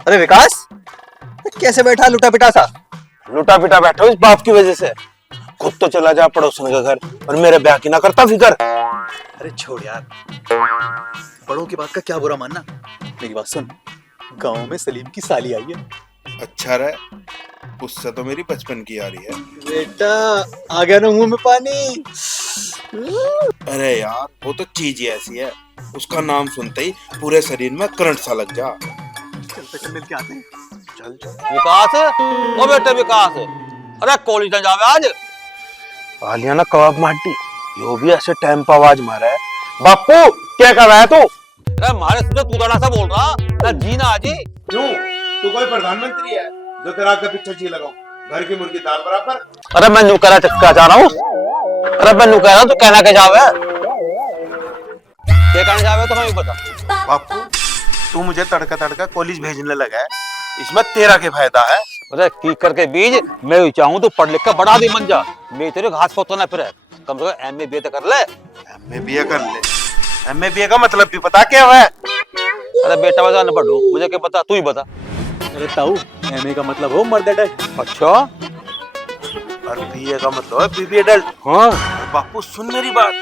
अरे विकास, कैसे बैठा लुटा पिटा सा? लुटा पिटा बैठा हूँ इस बाप की वजह से। खुद तो चला जा पड़ोसन का घर और मेरे ब्याह की ना करता फिक्र। अरे छोड़ यार, बड़ों की बात का क्या बुरा मानना। मेरी बात सुन, गांव में सलीम की साली आई है। अच्छा रहे, उससे तो मेरी बचपन की यारी है। बेटा आ गया ना मुंह में पानी। अरे यार वो तो चीज ही ऐसी है, उसका नाम सुनते ही पूरे शरीर में करंट सा लग जा। चल मिल के आते हैं। चल चल। विकास, ओ बेटे विकास, अरे कॉलेज ना जावे आज? आलिया ना कबाब माटी, यो भी ऐसे टाइम पर आवाज मारा है। बापू क्या कर रहा है तू? अरे मारे तुझे तू तड़ा सा बोल रहा ना जी ना आजी। क्यों, तू कोई प्रधानमंत्री है जो तेरा का पिक्चर जी लगाऊं? घर की मुर्गी दाल बराबर। अरे मैं न्यू कह चक्का चाह रहा हूँ। अरे मैं न्यू कह रहा हूँ, तू कहना क्या जावे? क्या कहना जावे तो हमें बता। बापू तू मुझे तड़का तड़का कॉलेज भेजने लगा है, इसमें तेरा क्या फायदा है? अरे की करके बीज, मैं भी चाहूँ तो पढ़ लिख कर बड़ा दी मन जा। मैं तेरे घास पोतो ना फिर कम से कम एमए बीए तो कर ले। एमए बीए कर ले। एमए बीए का मतलब भी पता क्या है? अरे बेटा मैं अनपढ़ हूँ, मुझे क्या पता, तू ही बता। अरे ताऊ, एमए का मतलब हो मर्द अडल्ट। अच्छा, और बीए का मतलब है बीबी एडल्ट। हाँ और बापू सुन मेरी बात,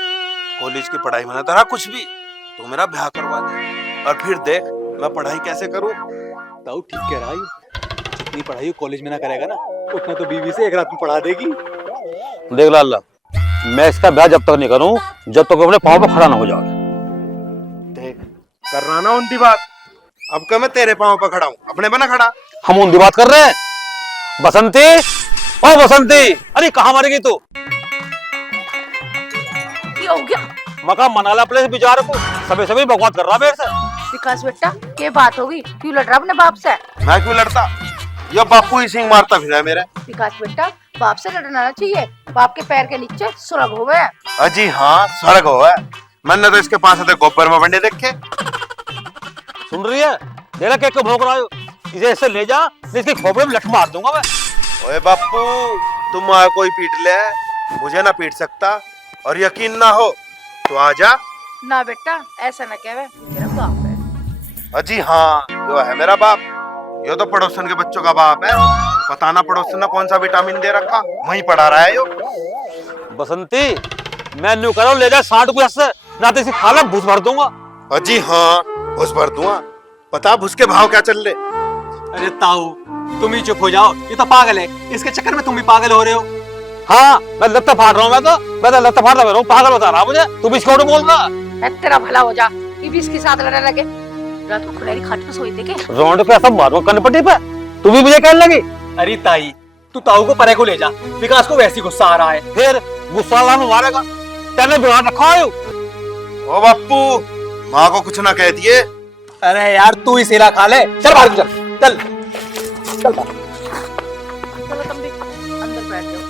कॉलेज की पढ़ाई में ना तरह कुछ भी, तू मेरा ब्याह करवा दे और फिर देख मैं पढ़ाई कैसे करूं। ताऊ ठीक कह रहा है, जितनी पढ़ाई कॉलेज में ना करेगा ना, उतना तो बीवी से एक रात में पढ़ा देगी। देख लाला, मैं इसका ब्याह जब तक नहीं करूं जब तक अपने पाँव पर खड़ा ना हो जाए। देख कर रहा ना उनकी बात, अब क्या मैं तेरे पाँव पर खड़ा हूँ, अपने बना खड़ा। हम उनकी बात कर रहे हैं। बसंती, ओ बसंती, अरे कहाँ मर गई तू? क्या हो गया? मका मनाला प्लेस बेचारे को सबे सबे बकवास कर रहा मेरे से। विकास बेटा, ये बात होगी, क्यों लड़ रहा अपने बाप से? मैं क्यों लड़ता, ये बापू ही सिंह मारता फिर है मेरे। विकास बेटा, बाप से लड़ना चाहिए, बाप के पैर के नीचे स्वर्ग हो गया। अजी हाँ स्वर्ग हो है, मैंने तो इसके पास गोबर में बंडे देखे। सुन रही है? देख के भौंक रहा है, इसे ऐसे ले जा, इसके खोपड़े में लठ मार दूंगा मैं। ओए बापू तुम कोई पीट ले, मुझे ना पीट सकता, और यकीन ना हो तो आजा। ना बेटा ऐसा ना कहवे, तेरा बाप है। अजी हाँ यो है मेरा बाप, यो तो पड़ोसन के बच्चों का बाप है। पता ना पड़ोसन ने कौन सा विटामिन दे रखा, वहीं पढ़ा रहा है यो। बसंती, मैं न्यू करो ले जा 60 को से, ना तो इसे खाला भूस भर दूंगा। अजी हाँ भूस भर दूंगा, पता भूस के भाव क्या चल रहे? अरे ताऊ तुम ही चुप हो जाओ, ये तो पागल है, इसके चक्कर में तुम भी पागल हो रहे हो। हाँ मैं लत्ता फाड़ रहा हूँ, मैं तो लत्ता फाड़ता रहा हूँ, पागल बता रहा मुझे, तू भी इसको बोल रहा। तेरा भला हो जा, ये भी इसके साथ लड़ने लगे। रात को खुलेरी खाट पे सोई थे के रोड पे ऐसा मारो कनपट्टी पे, तू भी मुझे कहने लगी। अरे ताई, तू ताऊ को परे को ले जा, विकास को वैसी गुस्सा आ रहा है। फिर गुस्सा ला मारेगा, तेने बिगाड़ रखा है। ओ बापू माँ को कुछ ना कह दिए। अरे यार तू ही सेला खा ले, चल बाहर चल चल चल बाहर। चलो तुम भी अंदर बैठ जाओ।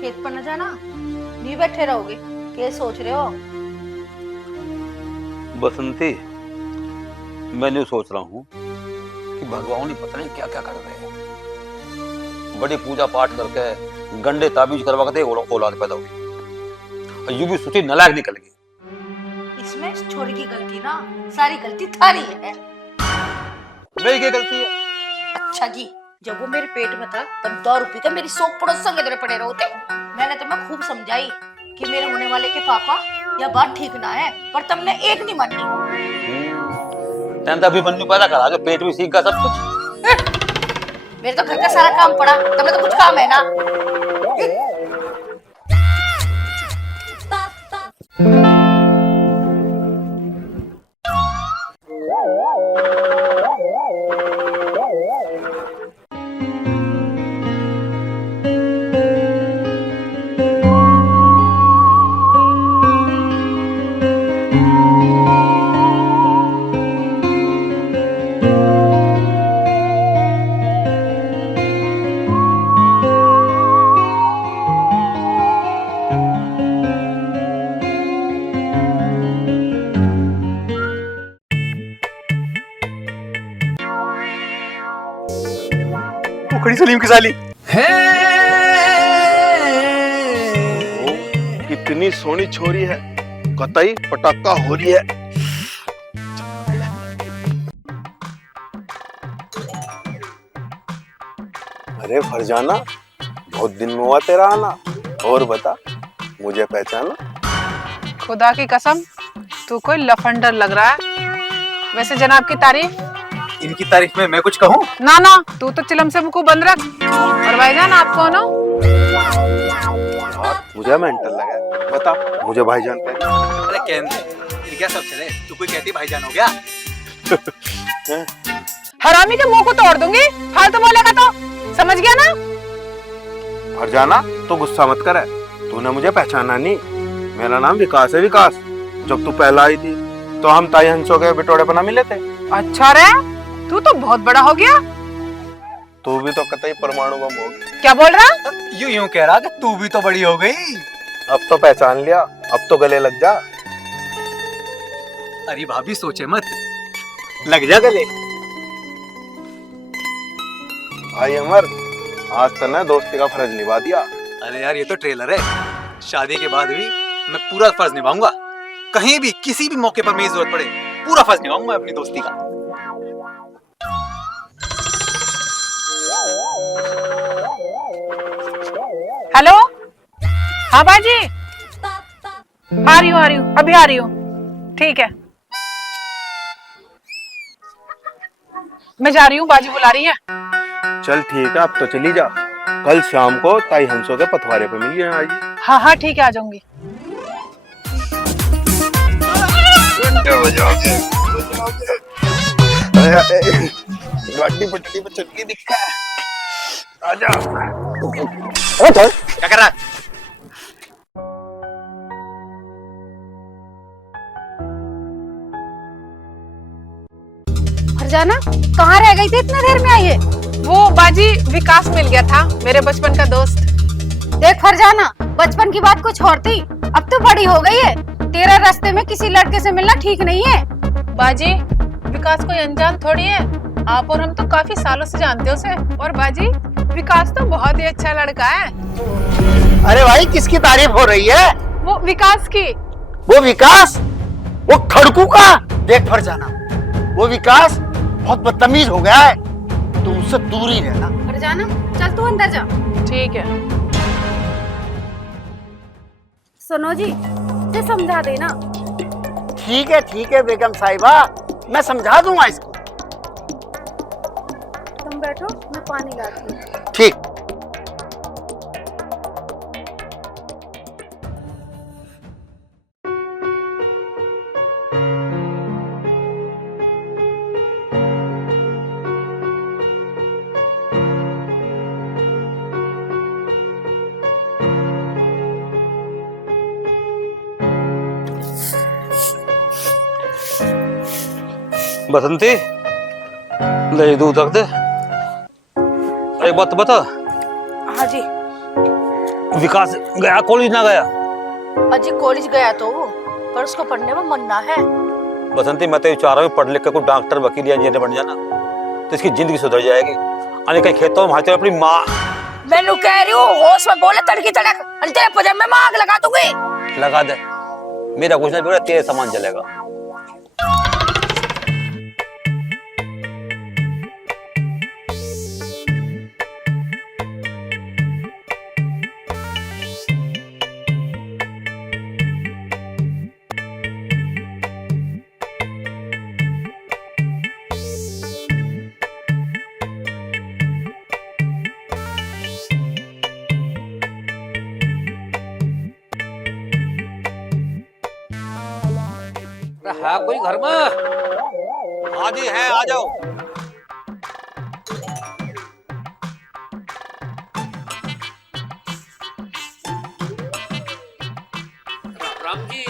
खेत पर न जाना, नहीं बैठे रहोगे, क्या सोच रहे हो? बसंती, मैं नहीं सोच रहा हूँ कि भगवान ही पता नहीं क्या क्या कर रहे हैं। बड़ी पूजा पाठ करके गंडे ताबीज करवा के औलाद पैदा हुई, और यूं भी सुची नलायक निकल गई। इसमें इस छोरी की गलती ना, सारी गलती थारी है। मेरी क्या गलती है? अच्छा जी, जब वो मेरे पेट में था तब 2 रुपए का मेरी 100 पड़ोस संग इधर पड़े रहोते। मैंने तुम्हें खूब समझाई कि मेरे होने वाले के पापा यह बात ठीक ना है, पर तुमने एक नहीं मानी। अभी बन्नू पैदा करा जो पेट में सीख का सब कुछ। मेरे तो घर का सारा काम पड़ा, तुम्हें तो कुछ काम है ना। खड़ी सलीम की साली। ओ, कितनी सोनी छोरी है, कतई पटाखा हो रही है। अरे फरजाना, बहुत दिन में हुआ तेरा आना। और बता, मुझे पहचाना? खुदा की कसम तू कोई लफंडर लग रहा है। वैसे जनाब की तारीफ? इनकी तारीफ में मैं कुछ कहूँ? ना ना, तू तो चिलम से मुंह बंद रख। और भाईजान आप कौन हो? मुझे मेंटल लगा, बता मुझे भाईजान पहचान? अरे कहते क्या सब चले, तू कोई कहती भाईजान हो गया? हरामी के मुंह को तोड़ दूंगी, फालतू बोलेगा तो। समझ गया ना? फरजाना, तो गुस्सा मत कर, तूने मुझे पहचाना नहीं। मेरा नाम विकास है, विकास। जब तू पहला आई थी तो हम ताई हंसो के बिटोड़े पर ना मिले थे। अच्छा रे, तू तो बहुत बड़ा हो गया। तू भी तो कतई परमाणु बम होगी। क्या बोल रहा? यूं कह रहा कि तू भी तो बड़ी हो गई। अब तो पहचान लिया, अब तो गले लग जा। अरे भाभी सोचे मत, लग जा गले। भाई अमर, आज तो ना दोस्ती का फर्ज निभा दिया। अरे यार ये तो ट्रेलर है, शादी के बाद भी मैं पूरा फर्ज निभाऊंगा। कहीं भी किसी भी मौके पर मेरी जरूरत पड़े, पूरा फर्ज निभाऊंगा अपनी दोस्ती का। हेलो, हाँ बाजी, आ रही हूँ, अभी आ रही हूँ। ठीक है, मैं जा रही हूँ, बाजी बुला रही है। चल ठीक है, अब तो चली जा। कल शाम को ताई हंसो के पथवारे पे मिलिए आज। हाँ हाँ ठीक है, आ जाऊंगी। गाड़ी पटरी पे चल के दिखा। आजा। क्या कर रहा है? फरजाना कहाँ रह गई थी, इतने देर में आई है? वो बाजी विकास मिल गया था, मेरे बचपन का दोस्त। देख फरजाना, बचपन की बात कुछ और थी, अब तो बड़ी हो गई है। तेरा रास्ते में किसी लड़के से मिलना ठीक नहीं है। बाजी, विकास कोई अनजान थोड़ी है, आप और हम तो काफी सालों से जानते हो उसे। और बाजी, विकास तो बहुत ही अच्छा लड़का है। अरे भाई, किसकी तारीफ हो रही है? वो विकास की। वो विकास, वो खड़कू का। देख फरजाना, वो विकास बहुत बदतमीज हो गया है, तुम उससे दूर ही रहना। फरजाना चल तू अंदर जा। ठीक है। सुनो जी, इसे समझा देना। ठीक है बेगम साहिबा, मैं समझा दूंगा इसको। तुम बैठो, मैं पानी लाती हूँ। ठीक। बसंती, ले दूध रख दे। एक बात तो बता। हाँ जी। विकास गया कॉलेज ना गया? अजी कॉलेज गया तो पर उसको पढ़ने में मन ना है। बसंती, मैं तो चाह रहा हूँ पढ़ लिख कर कोई डॉक्टर वकील या इंजीनियर बन जाना, तो इसकी जिंदगी सुधर जाएगी। अरे कहीं खेतों में अपनी माँ। मैं कह रही हूँ, होश में बोले तड़की तड़क, तेरे पजामे में आग लगा दूंगी। लगा दे, मेरा कुछ नहीं बिगड़ा, तेरे सामान चलेगा। है कोई घर में? हाँ जी है, आ जाओ।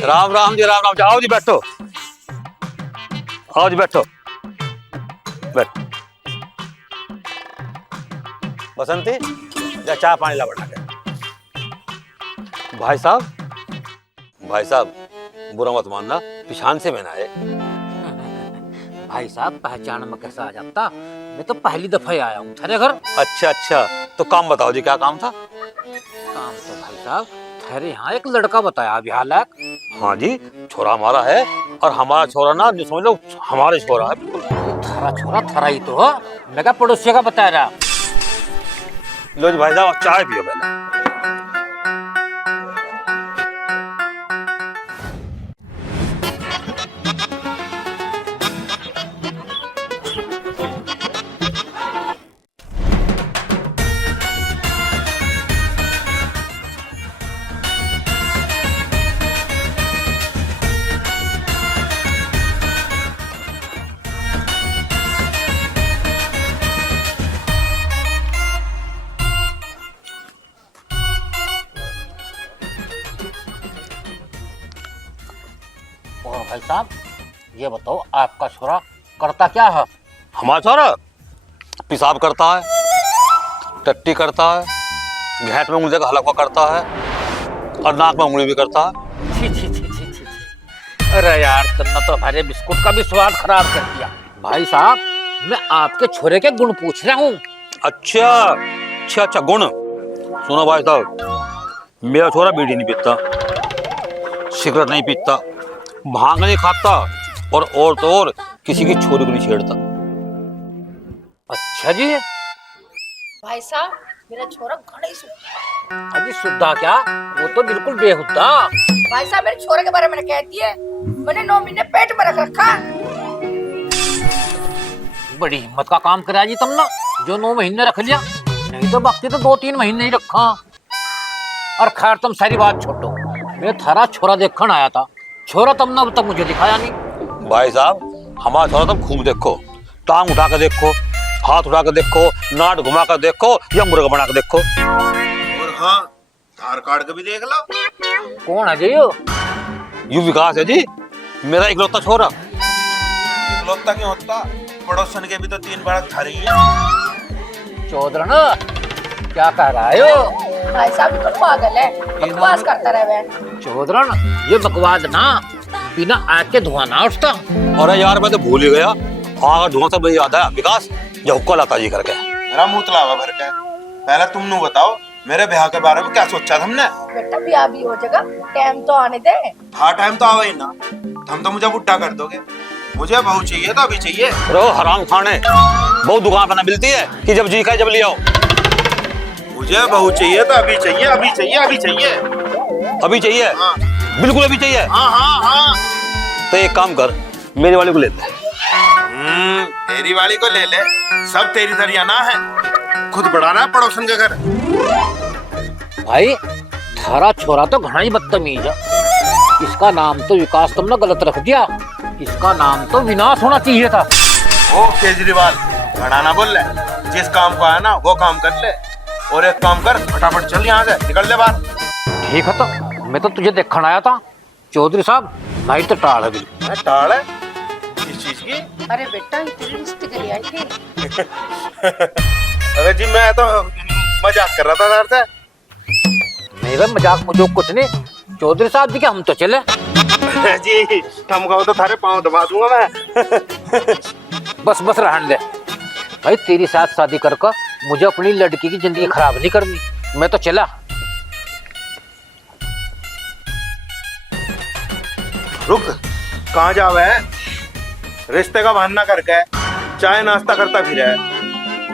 राम राम जी, राम राम जी। आओ जी, बैठो। आओ जी, बैठो। बैठ। बसंती, जा चाय पानी ला बना के। भाई साहब, बुरा मत मानना, पिछान से मैंने आए। भाई साहब पहचान में कैसा आ जाता, मैं तो पहली दफा ही आया हूँ तेरे घर। अच्छा अच्छा, तो काम बताओ जी, क्या काम था? काम तो भाई साहब तेरे यहाँ एक लड़का बताया बिहार लायक। हाँ जी, छोरा हमारा है, और हमारा छोरा ना जो समझ लो हमारे छोरा है बिल्कुल। थारा छोरा थारा ही तो है, मैं क्या पड़ोसी का बताया रहा। लो जी भाई साहब, चाय पियो पहले। और भाई साहब ये बताओ, आपका छोरा करता क्या है? हमारा छोरा पेशाब करता है, टट्टी करता है, घेट में उंगली का हलवा करता है, और नाक में उंगली भी करता है। छी छी छी छी छी। अरे यार तुमने तो हमारे बिस्कुट का भी स्वाद खराब कर दिया। भाई साहब मैं आपके छोरे के गुण पूछ रहा हूँ। अच्छा अच्छा अच्छा, गुण सुनो भाई साहब, मेरा छोरा बीड़ी नहीं पीता, सिगरेट नहीं पीता, भांग नहीं खाता, और तो और किसी की छोरी को नहीं छेड़ता। अच्छा जी। भाई साहब मेरा छोरा घड़ा ही सुनता अजी शुद्धा क्या, वो तो बिल्कुल बेहुद्दा। भाई साहब मेरे छोरे के बारे में कहती है, मैंने 9 महीने पेट में रख रखा। बड़ी हिम्मत का काम करा जी तुमने, जो 9 महीने रख लिया, नहीं तो बाकी तो 2-3 महीने ही रखा। और खैर तुम सारी बात छोड़ो, मैं थारा छोरा देखने आया था, छोरा तुमने अब तक मुझे दिखाया नहीं। भाई साहब हमारा छोरा तुम खूब देखो, टांग उठा कर देखो, हाथ उठा कर देखो, नाट घुमा कर देखो, या मुर्गा बना कर देखो। और हाँ, धार कार्ड का भी देख लो। कौन है जी यो? यू विकास है जी, मेरा इकलौता छोरा। इकलौता क्यों होता, पड़ोसन के भी तो 3 बार थारी है। चौधरी ना क्या कह रहा है यो? भाई साहब तो पागल है, बकवास करता रहे। चौधरी ना ये बकवास ना, बिना आग के धुआं ना उठता। अरे यार मैं तो भूल ही गया, आग धुआं सब मुझे याद है। विकास जो हुक्का लाता जी करके। मेरा मुंह तलावा भर के। पहले तुम नु बताओ, मेरे ब्याह के बारे में क्या सोचा तुमने? बेटा ब्याह भी हो जाएगा, टाइम तो आने दे। हाँ टाइम तो आवे ही ना, हम तो मुझे बुढ़ा कर दोगे। मुझे बहू चाहिए तो अभी चाहिए। रो हराम खाने, बहुत दुकान पर ना मिलती है कि जब जी खाए जब ले आओ। मुझे बहू चाहिए तो अभी चाहिए, अभी चाहिए, अभी चाहिए। अभी चाहिए? हाँ। बिल्कुल अभी चाहिए? हाँ हाँ हाँ। तो एक काम कर, मेरी वाली को ले ले। तेरी वाली को ले ले, सब तेरी तरह ना है, खुद बढ़ाना है पड़ोसन का घर। भाई थारा छोरा तो घना ही बदतमीज है, इसका नाम तो विकास तुमने गलत रख दिया, इसका नाम तो विनाश होना चाहिए था। ओ केजरीवाल, बढ़ाना बोल ले, जिस काम को आया ना वो काम कर ले, और एक काम कर, फटाफट चल यहाँ से, निकल ले बाहर। ठीक है, तो मैं तो तुझे देखने आया था। चौधरी साहब भाई तो टाल है बिल्कुल। मैं टाल है किस चीज की? अरे बेटा तेरे रिश्ते के लिए आई थी। अरे जी मैं तो मजाक कर रहा था सर से। मेरा मजाक मुझे कुछ नहीं, चौधरी साहब जी के हम तो चले। जी हम कहो तो थारे पाँव दबा दूंगा मैं। बस बस रहने दे भाई, तेरी साथ शादी करके मुझे अपनी लड़की की जिंदगी खराब नहीं करनी, मैं तो चला। रुक, कहाँ जावे है? रिश्ते का बहाना करके चाय नाश्ता करता फिर है,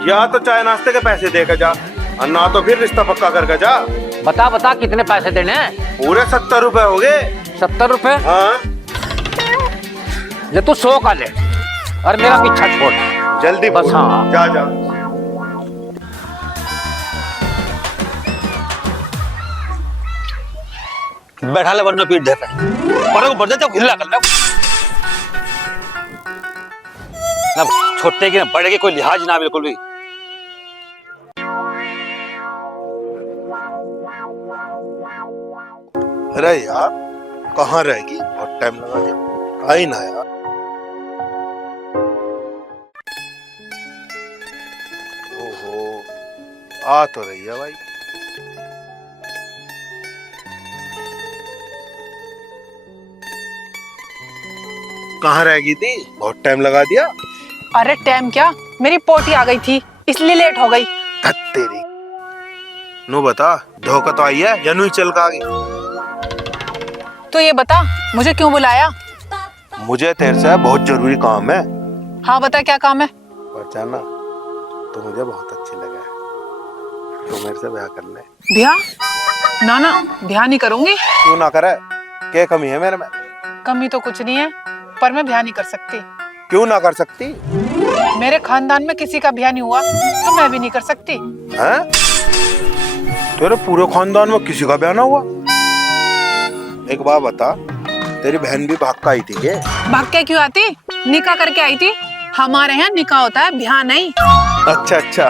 या तो चाय नाश्ते के पैसे देकर जा, और ना तो फिर रिश्ता पक्का करके जा। बता बता कितने पैसे देने हैं? पूरे 70 रुपए हो गए। 70 रुपए? हाँ ले तू 100 का ले, और मेरा पीछा छोड़ जल्दी बस। हाँ जा जा। बैठा ले वरना पीट देता है, पर को बढ़ जाए हिला कर ले ना, छोटे की ना बड़े की कोई लिहाज ना बिल्कुल भी। अरे यार कहाँ रहेगी, बहुत टाइम लगा दिया, आई ना यार। ओहो आ तो रही है भाई। कहाँ रह गई थी? बहुत टाइम लगा दिया। अरे टाइम क्या, मेरी पोटी आ गई थी इसलिए लेट हो गई। धत तेरी। नो बता, धोखा तो आई है या नुई चल का आ गई? तो ये बता मुझे क्यों बुलाया? मुझे तेरे से बहुत जरूरी काम है। हाँ बता क्या काम है? पहचाना तो मुझे बहुत अच्छी लगा है, तो मेरे से ब्याह कर ले। ब्याह? ना ना, ब्याह नहीं करूंगी। क्यों ना करे? क्या कमी है मेरे में? कमी तो कुछ नहीं है, पर मैं ब्याह नहीं कर सकती। क्यों ना कर सकती? मेरे खानदान में किसी का ब्याह नहीं हुआ तो मैं भी नहीं कर सकती। हैं? तेरे पूरे खानदान में किसी का ब्याह ना हुआ? एक बात बता, तेरी बहन भी भाग का आई थी क्या? भाग के क्यों आती? निकाह करके आई थी। हमारे यहाँ निकाह होता है, ब्याह नहीं। अच्छा अच्छा,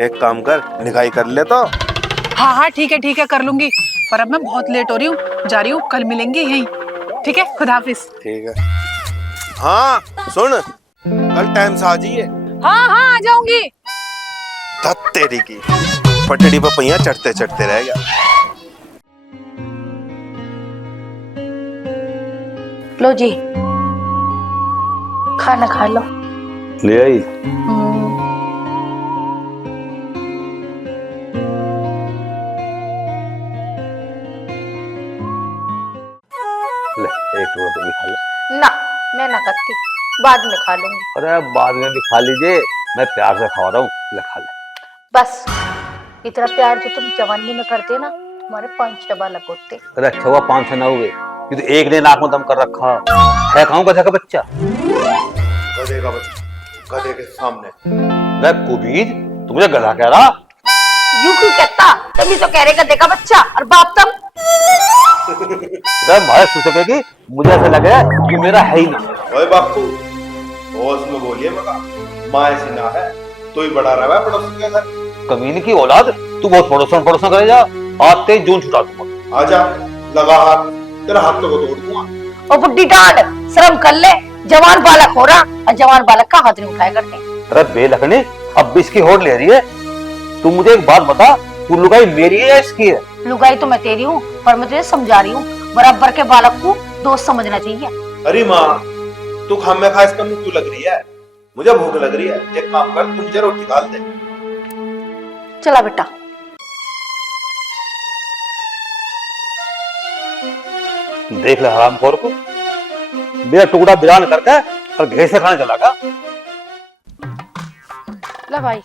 एक काम कर, निकाह कर ले तो। हाँ हाँ ठीक है कर लूंगी, पर अब मैं बहुत लेट हो रही हूँ, जा रही हूँ, कल मिलेंगे यहीं। ठीक है, खुदा हाफिज। ठीक है। हाँ सुन, कल टाइम से आ जाइए। हाँ आ जाऊंगी। धत तेरी की, पटड़ी पे पहिया चढ़ते चढ़ते रह गया। लो जी, खाना खा लो। ले आई। ले एक टुकड़ा तो भी खा ले। ना, मैं ना करती, बाद में खा लूंगी। अरे बाद में भी खा लीजिए, मैं प्यार से खा रहा हूँ। ले खा ले। बस इतना प्यार जो तुम जवानी में करते ना, तुम्हारे 5-6 बालक होते। अरे अच्छा हुआ 5-6 ना हुए, ये तो एक ने नाक में दम कर रखा है। कहूँ गधा का बच्चा, गधे का बच्चा, गधे के सामने। मैं कुबीर, तू मुझे गधा कह रहा? यूं क्यों कहता? तभी तो कह रहे देखा बच्चा, और बाप तुम। मारे सोचेगी, मुझे ऐसा लगे कि मेरा है ही ना। ओए बापू, होश में बोलिए मगा, माँ ऐसी ना है, तू ही बड़ा रहा है पड़ोसी के घर। कमीने की औलाद, तू बहुत पड़ोसन करे जा, आते ही जून छुटा दूंगा। आजा, लगा हाथ, तेरा हाथ तो को तोड़ दूंगा। ओ बुड्ढी डांड, शर्म कर ले, जवान बालक हो रहा, और जवान बालक का हाथ नहीं उठाया करते। अरे बेलखनी, अब भी इसकी होड़ ले रही है। तू मुझे एक बात बता, तू लुगाई मेरी है या इसकी है? लुगाई तो मैं तेरी हूँ, पर मैं तुझे समझा रही हूँ, बराबर के बालक को दोस्त समझना चाहिए। अरे माँ, तू खामे खा इसका मुंह क्यों लग रही है? मुझे भूख लग रही है, एक काम कर, तू मुझे रोटी डाल दे। चला बेटा। देख ले हरामखोर को, मेरा टुकड़ा बिरान करके और घेर से खाने चला गया। ले भाई,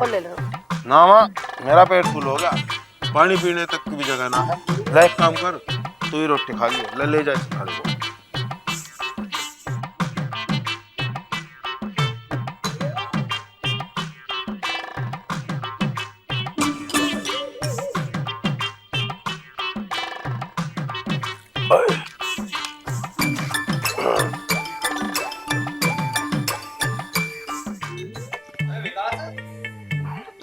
और ले लो। ना माँ, मेरा पेट फुल हो गया, पानी पीने तक की भी जगह ना है। ले एक काम कर, तू ही रोटी खा लियो, ले जा इस थाली को।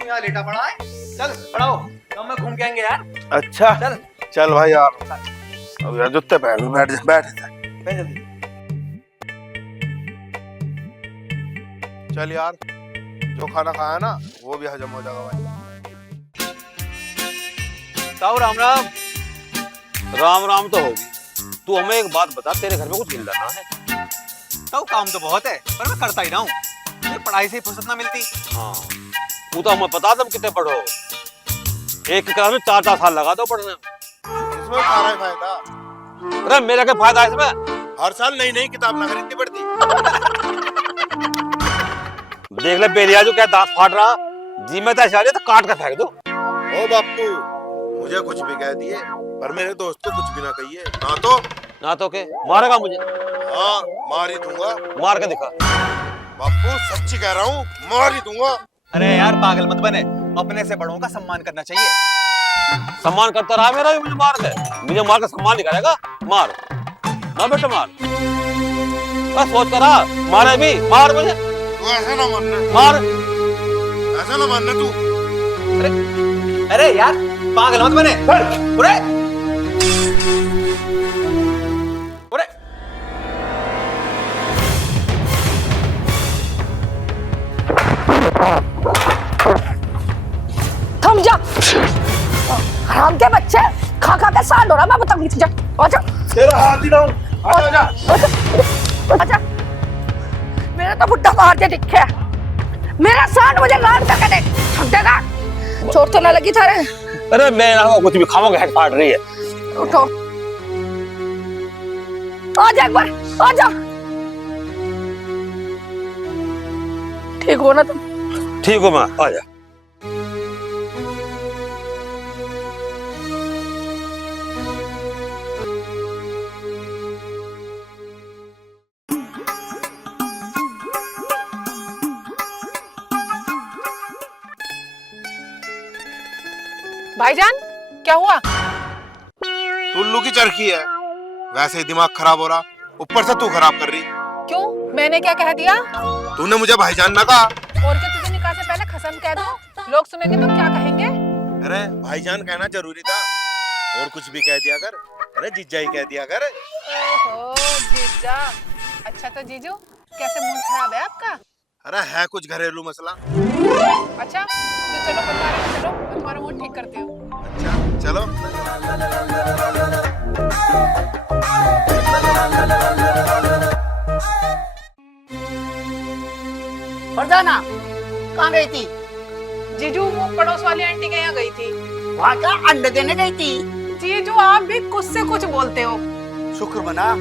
यहाँ लेटा पड़ा है, चल पढ़ाओ, हम में घूम के आएंगे यार। अच्छा चल चल भाई यार, अब यार जूते पहन लो, बैठ जा बैठ जा। बैठ जल्दी। चल यार, जो खाना खाया ना वो भी हजम हो जाएगा भाई। ताऊ राम राम। राम राम तो होगी। तू हमें एक बात बता, तेरे घर में कुछ गिल्ला ना है? ताऊ काम तो बहुत है, पर मैं करता ही ना हूँ, मुझे पढ़ाई से ही फुर्सत ना मिलती। हाँ, तू तो हमें बता, तुम कितने पढ़ो? एक क्लास में 4-4 साल लगा दो पढ़ने में। इसमें सारा ही फायदा। अरे मेरा क्या फायदा है इसमें? हर साल नई नई किताब ना खरीदनी पड़ती। देख ले बेलिया जो क्या दांत फाड़ रहा, जी में तो तो काट कर फेंक दो। ओ बापू, मुझे कुछ भी कह दिए, पर मेरे दोस्त को कुछ भी ना कहिए। ना तो के मारेगा मुझे? हाँ, मार ही दूंगा। मार के दिखा। बापू सच्ची कह रहा हूँ, मार ही दूंगा। अरे यार पागल मत बने, अपने से बड़ों का सम्मान करना चाहिए। सम्मान करता रहा मेरा भी, मुझे मार के सम्मान नहीं करेगा। मार ना बेटा, मार। बस सोच कर रहा, मारे भी, मार मुझे। तू ऐसा ना मानना, मार। ऐसा ना मानना तू। अरे यार पागल मत बने। उरे उरे, थम जा, हराम के बच्चे, खा खा के सांड हो रहा, मैं बताऊंगी तुझे। आजा, तेरा हाथ ही ना, आजा। आजा, मेरा तो बुढ़ा मार दे दिखे, मेरा सांड मुझे लाल करके दे, ठंडेगा, चोट तो ना लगी थारे। अरे मैं ना कुछ भी खाऊंगा, हेड फाड़ रही है। उठो, आजा एक बार, आजा। ठीक हो ना तुम? ठीक हो माँ, आ जा। भाईजान क्या हुआ? उल्लू की चरखी है, वैसे ही दिमाग खराब हो रहा, ऊपर से तू खराब कर रही। क्यों, मैंने क्या कह दिया? तूने मुझे भाईजान ना कहा। और क्या तुझे निकाह से पहले कसम कह दो, लोग सुनेंगे तो क्या कहेंगे? अरे भाईजान कहना जरूरी था, और कुछ भी कह दिया कर। अरे जीजा ही कह दिया कर। ओहो जीजा, अच्छा तो जीजू कैसे मूड खराब है आपका? अरे है कुछ घरेलू मसला। अच्छा तो चलो बता रहे, चलो मैं तुम्हारा मूड ठीक करती हूँ। अच्छा चलो। फरजाना कहाँ गई थी? जीजू वो पड़ोस वाली आंटी के यहाँ गई थी। वहाँ क्या अंडे देने गई थी? जीजू आप भी कुछ से कुछ बोलते हो। शुक्र मना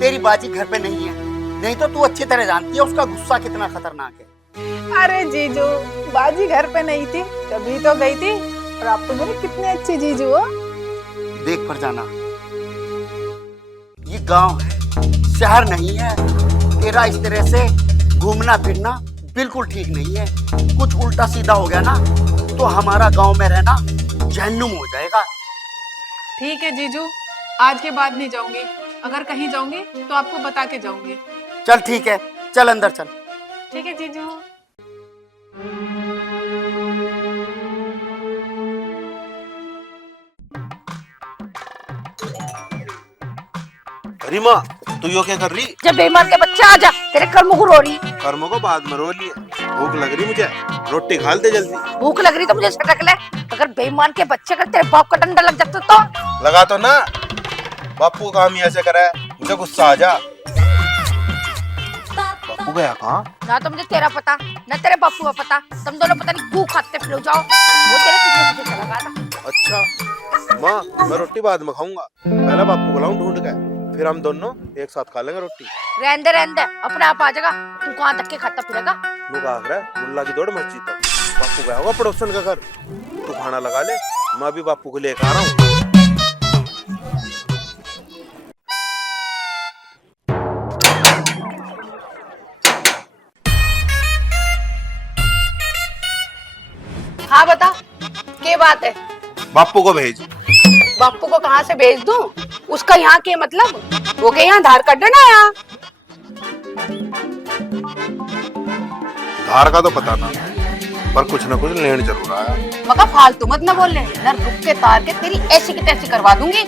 तेरी बाजी घर पे नहीं है, नहीं तो तू अच्छी तरह जानती है उसका गुस्सा कितना खतरनाक है। अरे जीजू बाजी घर पे नहीं थी तभी तो गई थी, और आप तो मेरे कितने अच्छे जीजू हो। देख फरजाना, ये गांव है, शहर नहीं है। तेरा इस तरह से घूमना फिरना बिल्कुल ठीक नहीं है। कुछ उल्टा सीधा हो गया ना तो हमारा गांव में रहना जहन्नुम हो जाएगा। ठीक है जीजू, आज के बाद नहीं जाऊंगी, अगर कहीं जाऊंगी तो आपको बता के जाऊंगी। चल ठीक है, चल अंदर चल। ठीक है जीजू। अरे माँ तू यो क्या कर रही? जब बेईमान के बच्चे आ जा, तेरे कर्मों को रो रही। कर्मों को बाद में रो लिए, भूख लग रही मुझे, रोटी खा ले जल्दी। भूख लग रही तो मुझे सटक ले, अगर बेईमान के बच्चे का तेरे बाप का डंडा लग जाता तो। लगा तो ना, बापू काम ही ऐसे करा है, मुझे गुस्सा आ जा। बापू गया कहाँ? ना तो मुझे तेरा पता, ना तेरे बापू का पता, तुम दोनों पता नहीं गू खाते फिर जाओ, वो तेरे पीछे पीछे चला गया था। अच्छा माँ, मैं रोटी बाद में खाऊंगा, पहले बापू बुलाऊं ढूंढ के, फिर हम दोनों एक साथ खा लेंगे रोटी। रहने दे, अपने आप आ जाएगा, तू कहाँ तक के खाता फिरेगा? मुल्ला की दौड़ मस्जिद तक, बापू गया होगा पड़ोसन का घर, तू खाना लगा ले, मैं भी बापू को लेकर आ रहा हूँ। हाँ बता, क्या बात है? बापू को भेज। बापू को कहाँ से भेज दूं? उसका यहाँ के मतलब, वो के यहाँ आधार कार्ड ना आया। धार का तो पता ना, पर कुछ न कुछ लेन जरूर आया। मगर फालतू मत ना बोल ले, ना रुक के तार के तेरी ऐसी की तैसी करवा दूंगी।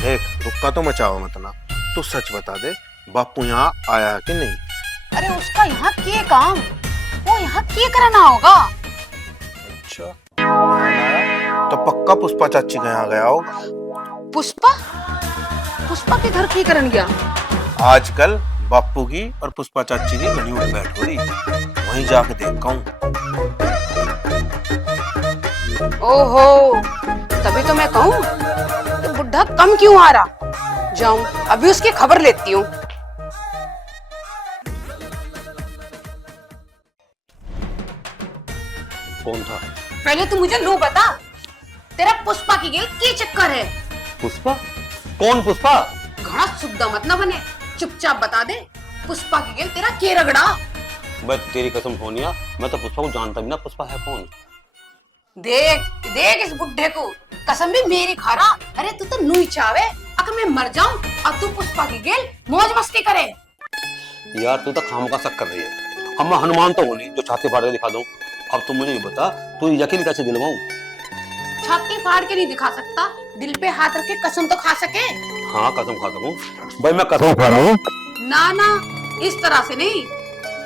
देख रुक्का तो मचाओ मत ना, तू सच बता दे, बापू यहाँ आया है कि नहीं? अरे उसका यहाँ के काम, वो यहाँ के कराना होगा। अच्छा तो पक्का पुष्पा चाची के यहाँ गया होगा। पुष्पा? पुष्पा के घर की करन गया? आजकल बापू की और पुष्पा चाची की घनी उठ बैठ हो रही, वहीं जाके देखता हूँ। ओहो, तभी तो मैं कहूँ कि बुढ़ा कम क्यों आ रहा। जाऊं अभी उसकी खबर लेती हूँ। कौन था? पहले तू मुझे लो बता, तेरा पुष्पा की गेल की चक्कर है? पुष्पा? कौन पुष्पा? घड़ा सुद्धा मत ना बने, चुपचाप बता दे, पुष्पा की गेल तेरा के रगड़ा? मैं तेरी कसम सोनिया, मैं तो पुष्पा को जानता भी ना, पुष्पा है कौन? देख देख इस बुढ़े को, कसम भी मेरी खा रहा। अरे तू तो नूई चावे, अगर मैं मर जाऊं और तू पुष्पा की गेल मौज मस्ती करे। यार तू तो खामखा शक कर रही है, अब मैं हनुमान तो हूँ नहीं जो छाती फाड़ के दिखा दूं। अब तुम मुझे ये बता, तू यकीन कैसे दिलवाऊं? छाती फाड़ के नहीं दिखा सकता, दिल पे हाथ रख के कसम तो खा सके। हाँ कसम खाता हूँ भाई, मैं कसम खा रहा हूँ। ना ना, इस तरह से नहीं,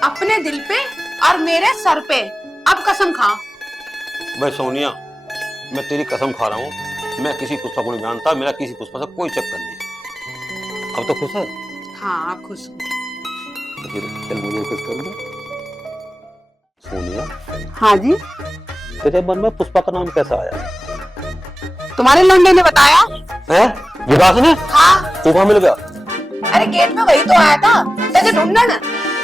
अपने दिल पे और मेरे सर पे अब कसम खा। भाई सोनिया, मैं तेरी कसम खा रहा हूँ, मैं किसी पुष्पा को नहीं जानता, मेरा किसी पुष्पा से कोई चक्कर नहीं है। अब तो खुश है? हाँ खुश हूँ। तो फिर चल मुझे कुछ कर दो। सोनिया, हाँ जी, तेरे मन में पुष्पा का नाम कैसा आया? तुम्हारे लौंडे ने बताया। है विकास ने? हाँ, तू कहाँ मिल गया? अरे गेट में वही तो आया था, लगे ढूंढना।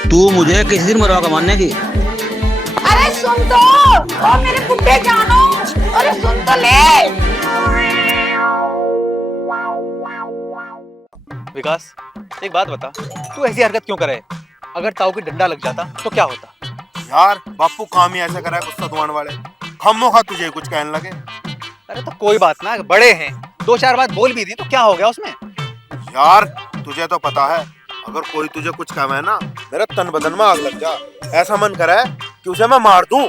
तू मुझे किसी दिन मरवा मानने की? अरे सुन तो, ओ मेरे बुड्ढे जानो, अरे सुन तो ले। विकास, एक बात बता, तू ऐसी हरकत क्यों करे? अगर ताऊ की डंडा लग जाता तो क्या होता? यार बापू काम ही ऐसा करा है गुस्सा दुआन वाले, खामोखा तुझे कुछ कहने लगे। अरे तो कोई बात ना, बड़े हैं, 2-4 बात बोल भी दी तो क्या हो गया उसमें? यार तुझे तो पता है, अगर कोई तुझे कुछ कहे ना, मेरा तन बदन में आग लग जा। ऐसा मन करे कि उसे मैं मार दूं।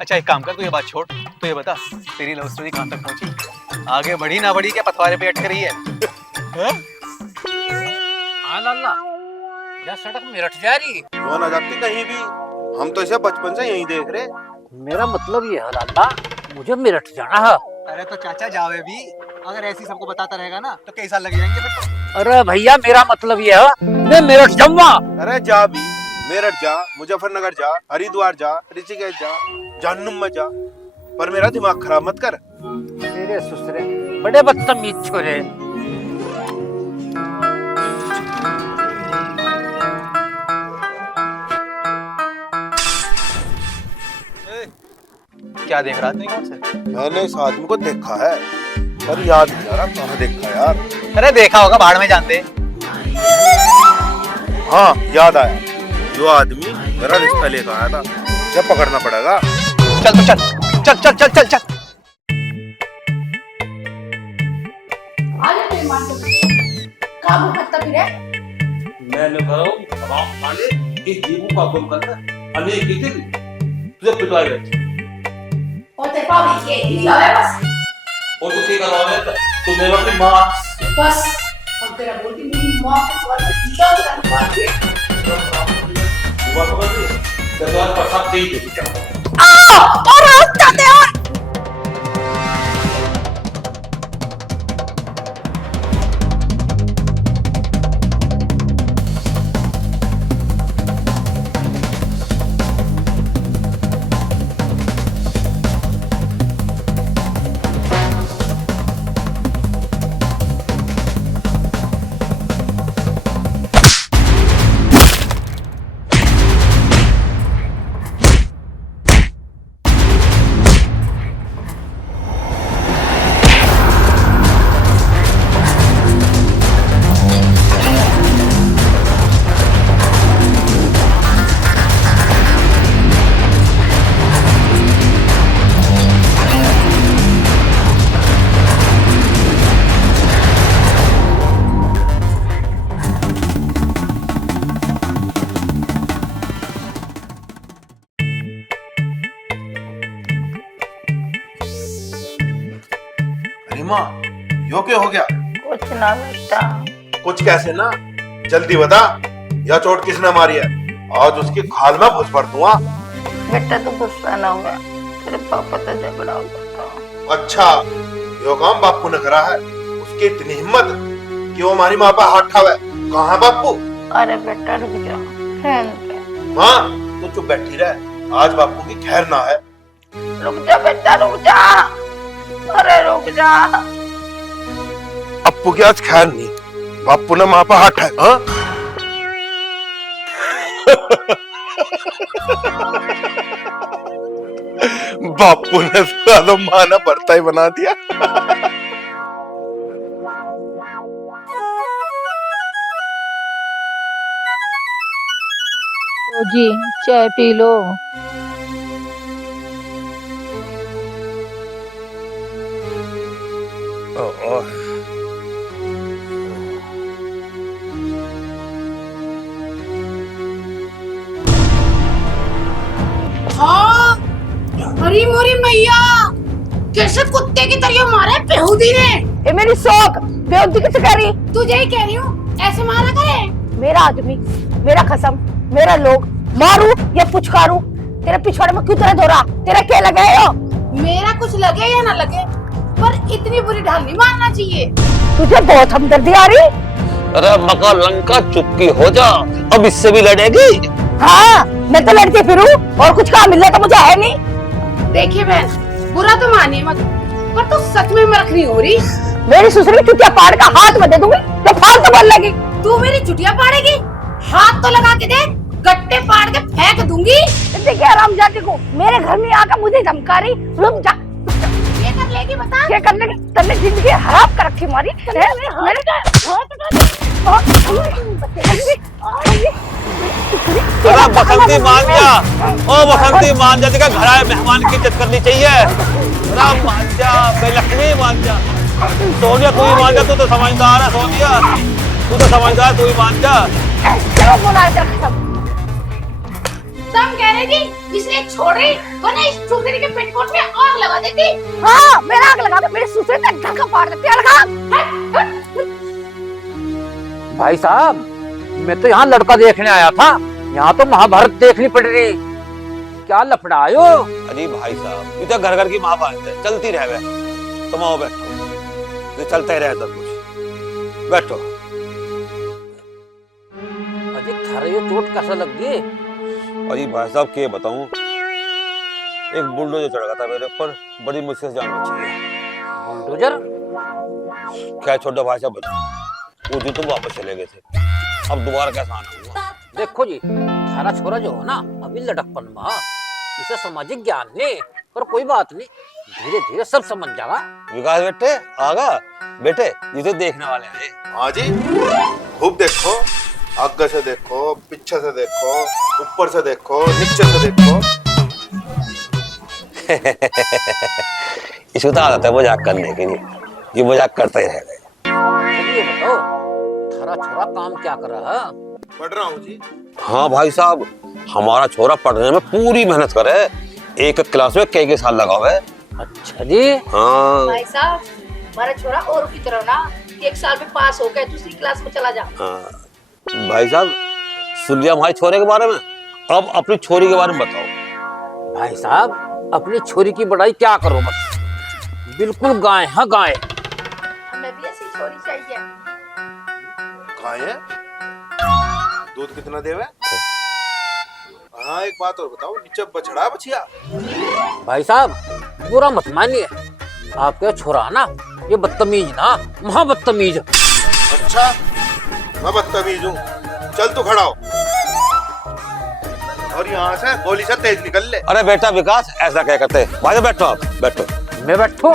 अच्छा एक काम कर, तू ये बात छोड़, तो ये बता तेरी लव स्टोरी कहाँ तक पहुंची? आगे बढ़ी ना बढ़ी, क्या पथवारे पे अटक रही है? हाँ लाला, यह सड़क मेरठ जा रही। क्यों ना जाती कहीं भी, हम तो इसे बचपन से यहीं देख रहे। मेरा मतलब ये है लाला, मुझे मेरठ जाना है। अरे तो चाचा जावे भी, अगर ऐसी सबको बताता रहेगा ना तो कई साल लग जाएंगे फिर तो। अरे भैया मेरा मतलब ये है, मैं मेरठ जाऊंगा। अरे जा भी, मेरठ जा, मुजफ्फरनगर जा, हरिद्वार जा, ऋषिकेश जा, जहन्नुम में जा, पर मेरा दिमाग खराब मत कर। मेरे ससुरे बड़े बदतमीज छोरे। क्या देख रहा नहीं कौन से? मैंने इस आदमी को देखा है, पर याद नहीं आ रहा कहाँ देखा यार। अरे देखा होगा, भाड़ में जानते। हाँ याद आया, जो आदमी मेरा रिश्ता लेकर आया था, उसे पकड़ना पड़ेगा। चल तो चल चल चल चल चल चल। काबू करता फिर है? मैंने कहा खाने इस जीवों का गुम करना अनेक की थी तुझे पिटवाई रहती और तेरे पास ये ही जावे बस। और तू क्या करवावे? तू मेरे अपनी माँ बस अब तेरा बोलती मेरी माँ को और दिया कर पाके बुआ पकड़ ले तेरे द्वार पर सब सही देखी क्या और हंसता दे। और माँ यो क्या हो गया? कुछ ना बेटा। कुछ कैसे ना, जल्दी बता, यह चोट किसने मारी है? आज उसकी खाल में घुस पड़ दूंगा। बेटा तो गुस्सा ना हुआ, तेरे पापा तो झगड़ा हो गया। अच्छा, यो काम बापू ने करा है? उसकी इतनी हिम्मत कि वो हमारी माँ पर हाथ उठावे। कहाँ है बापू? अरे बेटा रुक जा। माँ तो चुप बैठी रहे, आज बापू की खैर ना है। रुक जा बेटा रुक जा। अरे रुक जा। बापू की आज खैर नहीं, बापू ने माँ पर हाथ है। हाँ? बापू ने तो माँ ने बर्ता ही बना दिया। जी चाय पी लो। हाँ, हरी मोरी मैया, कैसे कुत्ते की तरह मारे बेहूदी ने। ये मेरी शौक बेवती किसे कह रही? तुझे ही कह रही हूँ, ऐसे मारा करे। मेरा आदमी, मेरा खसम, मेरा लोग, मारू या पुचकारू? तेरे पिछवाड़े में क्यों तरह दौरा? तेरा क्या लगा है यो? मेरा कुछ लगे या ना लगे, पर इतनी बुरी ढाल नहीं मारना चाहिए। तुझे बहुत हमदर्दी आ रही? अरे मका लंका चुपकी हो जा, अब इससे भी लड़ेगी? हाँ, मैं तो लड़ती फिरूं और कुछ काम मिलना तो मुझे है नहीं। देखिए बहन, बुरा तो मानिए मत, पर तो सच में मरख नहीं हो रही। मेरी ससुर की चुटिया पाड़ का हाथ में दे दूंगी तो फालतू बोल लगी। तू मेरी चुटिया पाड़ेगी? हाथ तो लगा के देख, गट्टे पाड़ के फेंक दूंगी। देखिए हरामजादी को मेरे घर में आकर मुझे धमका रही। रुक जा। ये कर लेगी बता? क्या कर लेगी? तन्ने जिंदगी हराम कर रखी हमारी। अरे बसंती मान जा, ओ बसंती मान जा, देखा घर आए मेहमान की इज्जत करनी चाहिए। अरे मान जा, लक्ष्मी मान जा। सोनिया तू ही मान जा, तू तो समझदार है। सोनिया तू तो समझदार, तू ही मान जा। तुम कह रही थी इसलिए छोड़ रही, वरना इस चूतिया के पेटकोट में आग लगा देती। हाँ, मेरा आग लगा दे, मेरे ससुर तक घर का फाड़ देती है। भाई साहब, मैं तो यहाँ लड़का देखने आया था, यहाँ तो महाभारत देखनी पड़ रही। क्या लफड़ा आयो? अरे भाई साहब, ये तो घर घर की महाभारत है, चलती रह गए। तुम आओ बैठो, ये चलते रहे सब कुछ। बैठो। अरे थारे ये चोट कैसा लग गई? अरे भाई साहब क्या बताऊं, एक बुलडोजर चढ़ गया था मेरे ऊपर, बड़ी मुश्किल से जान बची है। बुलडोजर? क्या छोटा भाई साहब, वो दिन तुम वापस चले गए थे, अब दोबारा कैसा आना हुआ? देखो जी, थारा छोरा जो हो ना, अभी लड़कपन में, इसे सामाजिक ज्ञान नहीं, पर कोई बात नहीं, धीरे धीरे सब समझ जाएगा। विकास बेटे आगा, बेटे ये तो देखने वाले हैं। हाँ जी, खूब देखो, आगे से देखो, पीछे से देखो, ऊपर से देखो, नीचे से देखो। इसको तो आदत है मजाक करने की, नहीं ये मजाक करते ही रह गए। चलिए बताओ, थारा छोरा काम क्या कर रहा है? पढ़ रहा हूँ जी। हाँ भाई साहब, हमारा छोरा पढ़ने में पूरी मेहनत करे, एक क्लास में कई साल लगा हुआ है। अच्छा जी। हाँ भाई साहब, हमारा छोरा और की तरह ना, एक साल में पास हो गए, दूसरी क्लास में चला जा। हाँ भाई साहब, सुन लिया हमारे छोरे के बारे में, अब अपनी छोरी के बारे में बताओ। भाई साहब, अपनी छोरी की बड़ाई क्या करो, बस बिल्कुल गाय है गाय। हमें भी ऐसी छोरी चाहिए। खाए है? दूध कितना देवे? हाँ, एक बात और बताओ, नीचे बछड़ा है बछिया? भाई साहब, बुरा मत मानिए, आपका छोरा है ना, ये बदतमीज ना, महा बदतमीज। अच्छा, मैं बदतमीज हूँ? चल तू खड़ा हो, और यहाँ से गोली से तेज निकल ले। अरे बेटा विकास, ऐसा क्या करते? भाई बैठो, आप बैठो। मैं बैठो?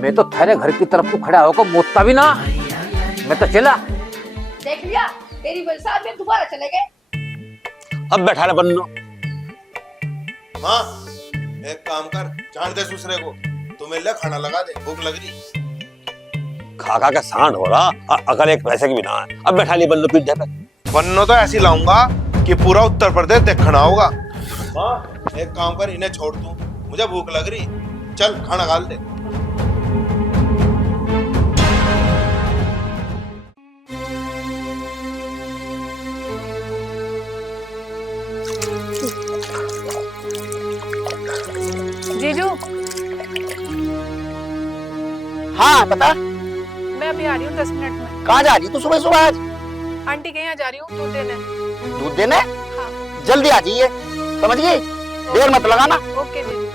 मैं तो थारे घर की तरफ को खड़ा होकर मोतता भी ना, मैं तो चला। देख लिया, तेरी वजह से आज मैं दोबारा चले गए। अब बैठा ले बन्नो। हाँ, एक काम कर, जान दे दूसरे को, तू मेरे लिए खाना लगा दे, भूख लग रही। खा खा के सांड हो रहा, अगर एक पैसे की भी ना है। अब बैठा ले बन्नो पीठ पे। बन्नो तो ऐसी लाऊंगा कि पूरा उत्तर प्रदेश देखना होगा। हाँ, एक काम कर, इन्हें छोड़ दूं, मुझे भूख लग रही, चल खाना खा ले। जीजू, हाँ बता, मैं अभी आ रही हूँ 10 मिनट में। कहाँ जा रही तू सुबह सुबह आज? आंटी के यहाँ जा रही हूँ दूध देने। दूध देने? हाँ। जल्दी आ जाइए, समझ गई? देर मत लगाना। ओके जीजू।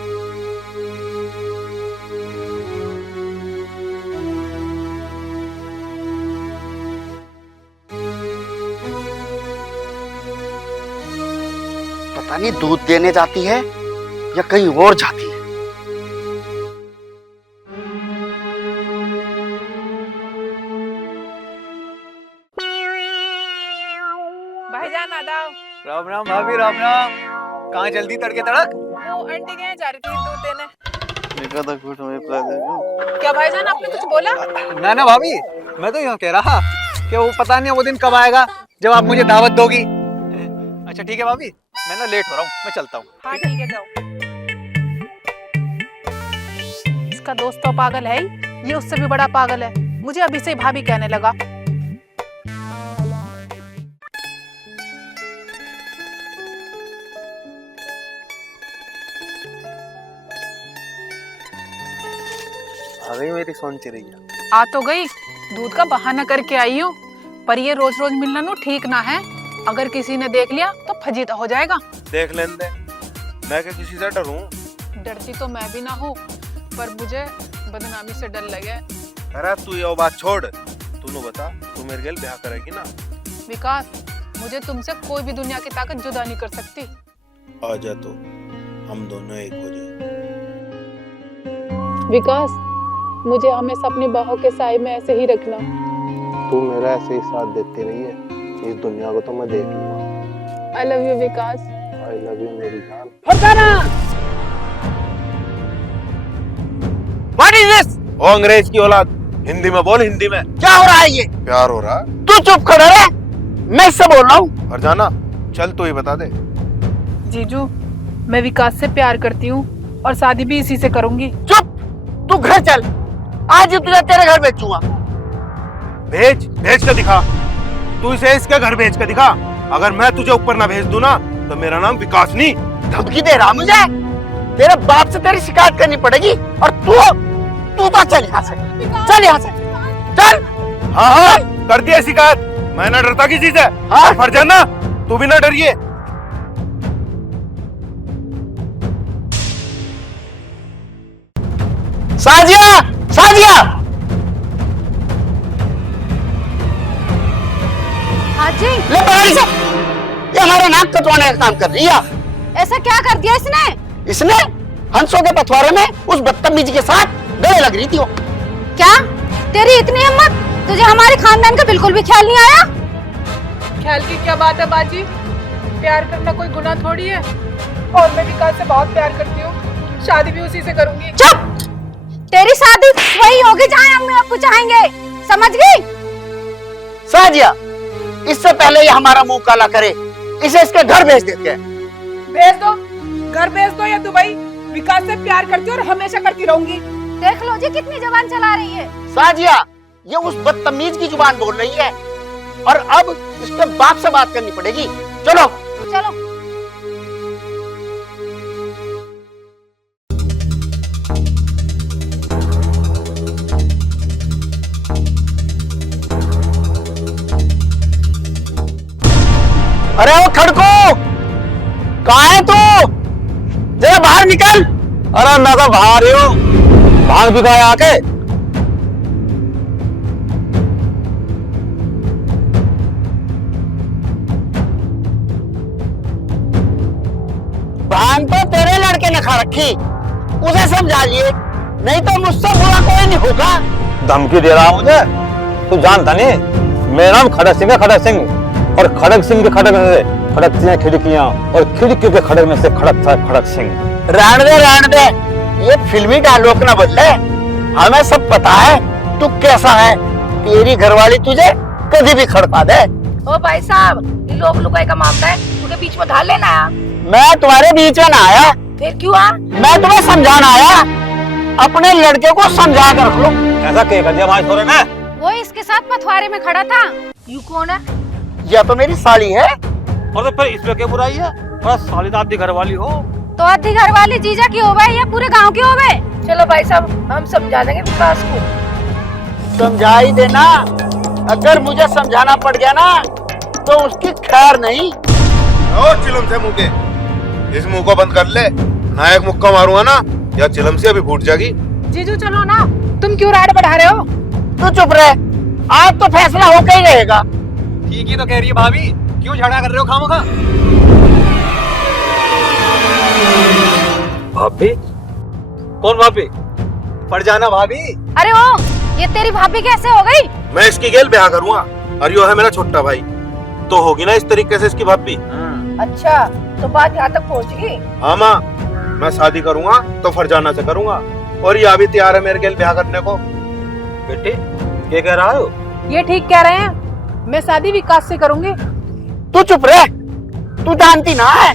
पता नहीं दूध देने जाती है या कहीं और जाती है। भाईजान आदाब। राम राम भाभी, राम राम। कहाँ जल्दी तड़के तड़क? वो आंटी के यहाँ जा रही थी दूध देने। क्या भाईजान, आपने कुछ बोला? ना ना भाभी, मैं तो यूँ कह रहा कि वो पता नहीं वो दिन कब आएगा जब आप मुझे दावत दोगी। अच्छा ठीक है भाभी, मैं ना लेट हो रहा हूँ, मैं चलता हूँ। हाँ ठीक है, जाओ। इसका दोस्त तो पागल है ही, ये उससे भी बड़ा पागल है। मुझे अभी से ही भाभी कहने लगा। आ गई मेरी सोन चिड़ैया। आ तो गई, दूध का बहाना करके आई हूँ, पर ये रोज रोज मिलना नो ठीक ना है। अगर किसी ने देख लिया तो फजीता हो जाएगा। देख लेने दे, मैं क्या किसी से डरूं? डरती तो मैं भी ना हूँ, पर मुझे बदनामी से डर लगे। अरे तू ये बात छोड़, तू बता, तू मेरे गेल ब्याह करेगी ना? विकास, मुझे तुमसे कोई भी दुनिया की ताकत जुदा नहीं कर सकती। आजा तो हम दोनों एक हो जाए। विकास, मुझे हमेशा अपनी बाहों के साए में ऐसे ही रखना। तू मेरा ऐसे ही साथ देती रही है, इस दुनिया को तो मैं देख लूंगा। I love you Vikas. I love you मेरी जान। What is this? ओ अंग्रेज की औलाद, हिंदी में बोल, हिंदी में। क्या हो रहा है ये? प्यार हो रहा? तू चुप खड़ा रहे, मैं इससे बोल रहा हूँ। और जाना, चल तू ही बता दे। जीजू, मैं विकास से प्यार करती हूँ और शादी भी इसी से करूंगी। चुप, तू घर चल, आज ही तुझे तेरे घर भेजूंगा। भेज के दिखा, तू इसे इसके घर भेज के दिखा। अगर मैं तुझे ऊपर ना भेज दूं ना, तो मेरा नाम विकास नहीं। धमकी दे रहा मुझे? तेरे बाप से तेरी शिकायत करनी पड़ेगी। और तू तो चल यहाँ से, चल यहाँ से, चल। हाँ, कर दिया शिकायत। मैं ना डरता किसी से। हाँ? फरजाना, तू भी ना डरिए। साजिया, साजिया। हाजी, ले पकड़ इसे। ये हमारा नाक कटवाने का काम कर रही है। ऐसा क्या कर दिया इसने? इसने हंसों के पथवारे में उस बदतमीज के साथ गले लग रही थी वो। क्या तेरी इतनी हिम्मत? तुझे हमारे खानदान का बिल्कुल भी ख्याल नहीं आया? ख्याल की क्या बात है बाजी, प्यार करना कोई गुनाह थोड़ी है। और मैं विकास से बहुत प्यार करती हूँ, शादी भी उसी से करूंगी। चुप, तेरी शादी वही होगी जहाँ अम्मी आपको चाहेंगे, समझ गई? साजिया, इससे पहले ये हमारा मुंह काला करे, इसे इसके घर भेज देते हैं। भेज दो, घर भेज दो या दुबई। विकास से प्यार करती हूँ और हमेशा करती रहूंगी। देख लो जी कितनी जबान चला रही है। साजिया, ये उस बदतमीज की जुबान बोल रही है और अब इसके बाप से बात करनी पड़ेगी। चलो चलो। अरे वो खड़को, कहाँ है तू? जरा बाहर निकल। अरे मैं तो बाहर ही हूँ, भाग भी गया आके। भान तो तेरे लड़के ने खा रखी, उसे समझा लिए, नहीं तो मुझसे बुरा कोई नहीं होगा। धमकी दे रहा मुझे? तू जानता नहीं, मेरा नाम खड़क सिंह है, खड़क सिंह। और खड़क सिंह के खड़क में से खड़कती हैं खिड़कियां, और खिड़कियों के खड़क में से खड़कता है खड़क सिंह। रहने दे, ये फिल्मी डायलॉग ना बदले। हमें सब पता है तू कैसा है। तेरी घरवाली तुझे कभी भी खड़का दे। ओ भाई साहब, ये लोग लुकाई का मामला है, तुझे बीच में ढाल लेना आया। मैं तुम्हारे बीच में ना आया, फिर क्यों आ? मैं तुम्हें समझाना आया। अपने लड़के को समझा कर रख लो। ऐसा क्या कर दिया हमारे छोरे ने? वो इसके साथ पथवारे में खड़ा था। यू कौन है? यह तो मेरी साली है। और तो फिर इसमें क्या बुराई है? बस साली तो आपकी घरवाली हो। तो आधी घर वाली जीजा की हो गई या पूरे गांव की हो गई? चलो भाई साहब, हम समझा देंगे विकास को। समझा ही देना, अगर मुझे समझाना पड़ गया ना तो उसकी खैर नहीं। ओ चिलम से मुंह के, इस मुंह को बंद कर ले, ना एक मुक्का मारूंगा ना, या चिलम से अभी फूट जाएगी। जीजू चलो ना, तुम क्यों राड बढ़ा रहे हो? तू चुप रहे, आज तो फैसला होकर ही रहेगा। ठीक ही तो कह रही है भाभी, क्यों झगड़ा कर रहे हो खामखा? भाभी? कौन भाभी? फरजाना भाभी? अरे ओ, ये तेरी भाभी कैसे हो गई? मैं इसकी गेल ब्याह करूंगा, और यो है मेरा छोटा भाई, तो होगी ना इस तरीके से इसकी भाभी। अच्छा, तो बात यहाँ तक पहुँच गई। हाँ माँ, मैं शादी करूंगा तो फरजाना से करूंगा, और ये अभी तैयार है मेरे गेल ब्याह करने को। बेटे क्या कह रहा हो? ये ठीक कह रहे हैं, मैं शादी विकास से करूंगी। तू चुप रहे, तू जानती ना है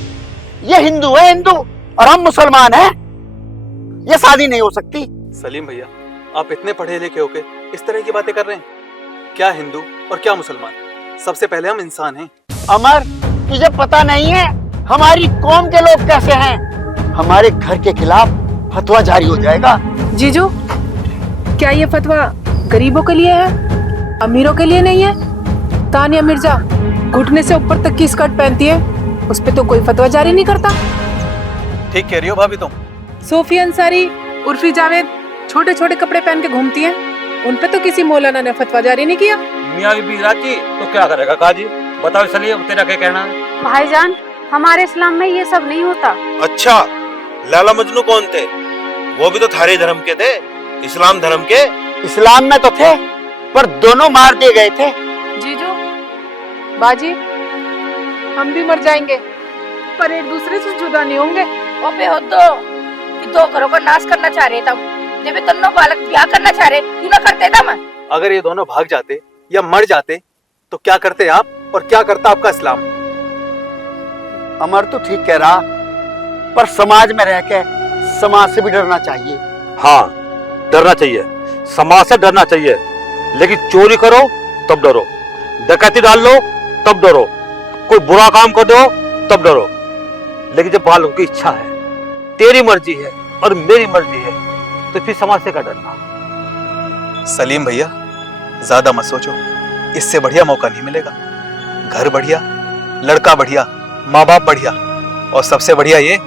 ये हिंदू है, हिंदू, और हम मुसलमान हैं। ये शादी नहीं हो सकती। सलीम भैया, आप इतने पढ़े लिखे होके इस तरह की बातें कर रहे हैं? क्या हिंदू और क्या मुसलमान, सबसे पहले हम इंसान हैं। अमर, तुझे पता नहीं है हमारी कौम के लोग कैसे हैं। हमारे घर के खिलाफ फतवा जारी हो जाएगा। जीजू, क्या ये फतवा गरीबों के लिए है, अमीरों के लिए नहीं है? तानिया मिर्जा घुटने से ऊपर तक की स्कर्ट पहनती है, उस पे तो कोई फतवा जारी नहीं करता। ठीक कह रही हो भाभी तुम। सोफी अंसारी, उर्फी जावेद छोटे छोटे कपड़े पहन के घूमती हैं, उन पे तो किसी मौलाना ने फतवा जारी नहीं किया। मियाँ बीबी राजी तो क्या करेगा काजी? बताओ सलीम, तेरा क्या कहना है? भाईजान, हमारे इस्लाम में ये सब नहीं होता। अच्छा, लैला मजनू कौन थे? वो भी तो थारे धर्म के थे, इस्लाम धर्म के। इस्लाम में तो थे, पर दोनों मार दिए गए थे। जीजू, बाजी, हम भी मर जाएंगे पर एक दूसरे से जुदा नहीं होंगे। ओपे हो दो घरों का नाश करना चाह रहे तुम, जब ये दोनों बालक ब्याह करना चाह रहे, क्यों ना करते तुम? अगर ये दोनों भाग जाते या मर जाते तो क्या करते आप और क्या करता आपका इस्लाम? अमर तो ठीक कह रहा, पर समाज में रह के समाज से भी डरना चाहिए। हाँ, डरना चाहिए, समाज से डरना चाहिए, लेकिन चोरी करो तब डरो, डकैती डाल लो तब डरो, कोई बुरा काम कर दो तब डरो। लेकिन जब बालों की इच्छा है, तेरी मर्जी है और मेरी मर्जी है, तो फिर समाज से क्या डरना? सलीम भैया, ज्यादा मत सोचो, इससे बढ़िया मौका नहीं मिलेगा। घर बढ़िया, लड़का बढ़िया, माँ बाप बढ़िया, और सबसे बढ़िया ये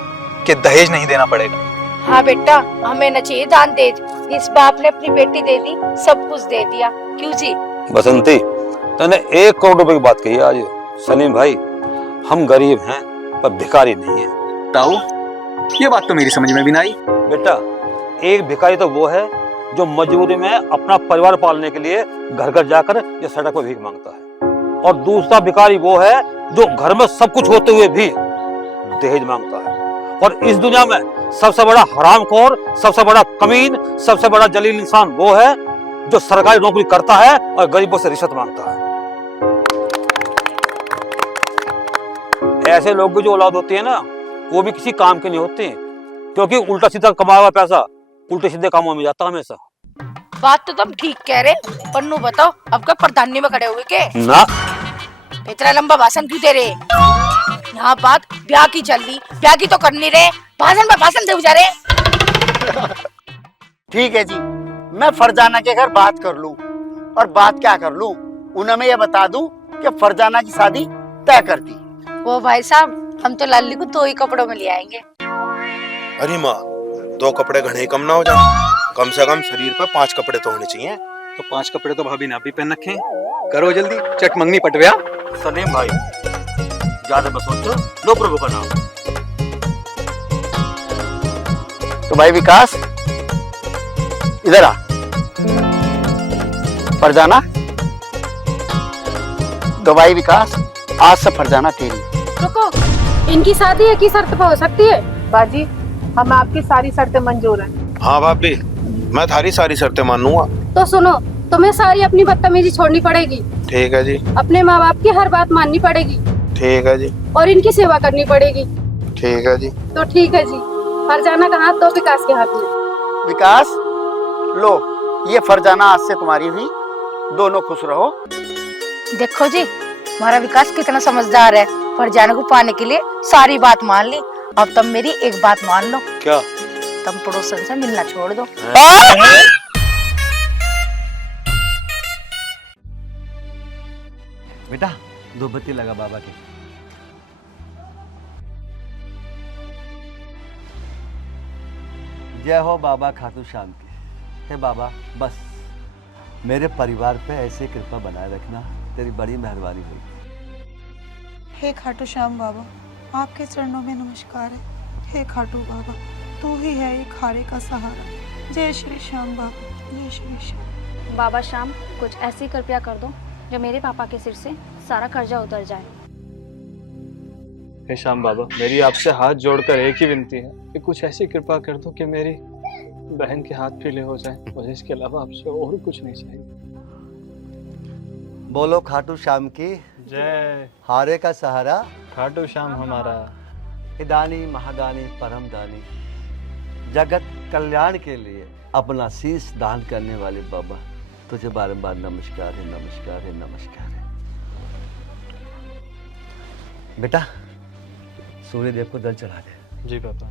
कि दहेज नहीं देना पड़ेगा। हाँ बेटा, हमें न चाहिए दान दहेज, इस बाप ने अपनी बेटी दे दी, सब कुछ दे दिया, क्यों जी? बसंती, तूने 1 करोड़ रुपए की बात कही आज। सलीम भाई, हम गरीब हैं पर भिखारी नहीं है। ताऊ, ये बात तो मेरी समझ में भी नहीं आई। बेटा, एक भिखारी तो वो है जो मजबूरी में अपना परिवार पालने के लिए घर घर जाकर या सड़क पर भीख मांगता है, और दूसरा भिखारी वो है जो घर में सब कुछ होते हुए भी दहेज मांगता है। और इस दुनिया में सबसे बड़ा हरामखोर, सबसे बड़ा कमीन, सबसे बड़ा जलील इंसान वो है जो सरकारी नौकरी करता है और गरीबों से रिश्वत मांगता है। ऐसे लोग भी जो औलाद होती है ना, वो भी किसी काम के नहीं होते, क्योंकि उल्टा सीधा कमाया हुआ पैसा उल्टे सीधे कामों में जाता हमेशा। बात तो तुम ठीक कह रहे, पन्नू बताओ, अब क्या प्रधानी में खड़े हुए के? ना, इतना लंबा भाषण क्यों दे रहे? यहाँ बात ब्याह की चल रही, ब्याह की तो कर नहीं रहे, भाषण पे भाषण दे जा रहे। ठीक है जी, मैं फरजाना के घर बात कर लूं, और बात क्या कर लूं, उन्हें मैं ये बता दूं कि फरजाना की शादी तय कर दी। वो भाई साहब, हम तो लाली को 2 ही कपड़ों में ले आएंगे। अरे माँ, 2 कपड़े घने कम ना हो जाए? कम से कम शरीर पर 5 कपड़े तो होने चाहिए। तो 5 कपड़े तो भाभी ने अभी पहन रखे हैं। करो जल्दी, चट मंगनी पटव्या। सलीम भाई, ज्यादा मत सोचो, लो प्रभु का नाम। तो भाई विकास, इधर आ। फरजाना, तो भाई विकास, आज से फरजाना तेरी। रुको, इनकी शादी एक ही शर्त पे हो सकती है। बाजी, हम आपकी सारी शर्तें मंजूर हैं। हाँ भाभी, मैं थारी सारी शर्तें मानूंगा। तो सुनो, तुम्हें सारी अपनी बदतमीजी छोड़नी पड़ेगी, ठीक है जी। अपने माँ बाप की हर बात माननी पड़ेगी, ठीक है जी। और इनकी सेवा करनी पड़ेगी। ठीक है जी। तो ठीक है जी, फरजाना का हाथ दो विकास के हाथ में। विकास, लो, ये फरजाना आज से तुम्हारी हुई, दोनों खुश रहो। देखो जी, हमारा विकास कितना समझदार है, फरजाना को पाने के लिए सारी बात मान ली। अब तुम मेरी एक बात मान लो। क्या? तुम पड़ोसन से मिलना छोड़ दो। बेटा, 2 बत्ती लगा बाबा के। जय हो बाबा खाटू श्याम की। हे बाबा, बस मेरे परिवार पे ऐसे कृपा बनाए रखना, तेरी बड़ी मेहरबानी होगी। हे खाटू श्याम बाबा, आपके चरणों में नमस्कार है। हे खाटू बाबा, तू ही है एक खारे का सहारा। जय श्री श्याम बाबा, जय श्री श्याम। बाबा श्याम, कुछ ऐसी कृपया कर दो जो मेरे पापा के सिर से सारा कर्जा उतर जाए। हे श्याम बाबा, मेरी आपसे हाथ जोड़कर एक ही विनती है कि कुछ ऐसी कृपा कर दो कि मेरी बहन के हाथ पीले हो जाए, मुझे इसके अलावा आपसे और कुछ नहीं चाहिए। बोलो खाटू श्याम की जय। हारे का सहारा खाटू श्याम हमारा। दानी महादानी परम दानी, जगत कल्याण के लिए अपना शीश दान करने वाले बाबा, तुझे बारंबार नमस्कार है, नमस्कार है, नमस्कार है। बेटा, सूर्य देव को जल चढ़ा दे। जी पापा।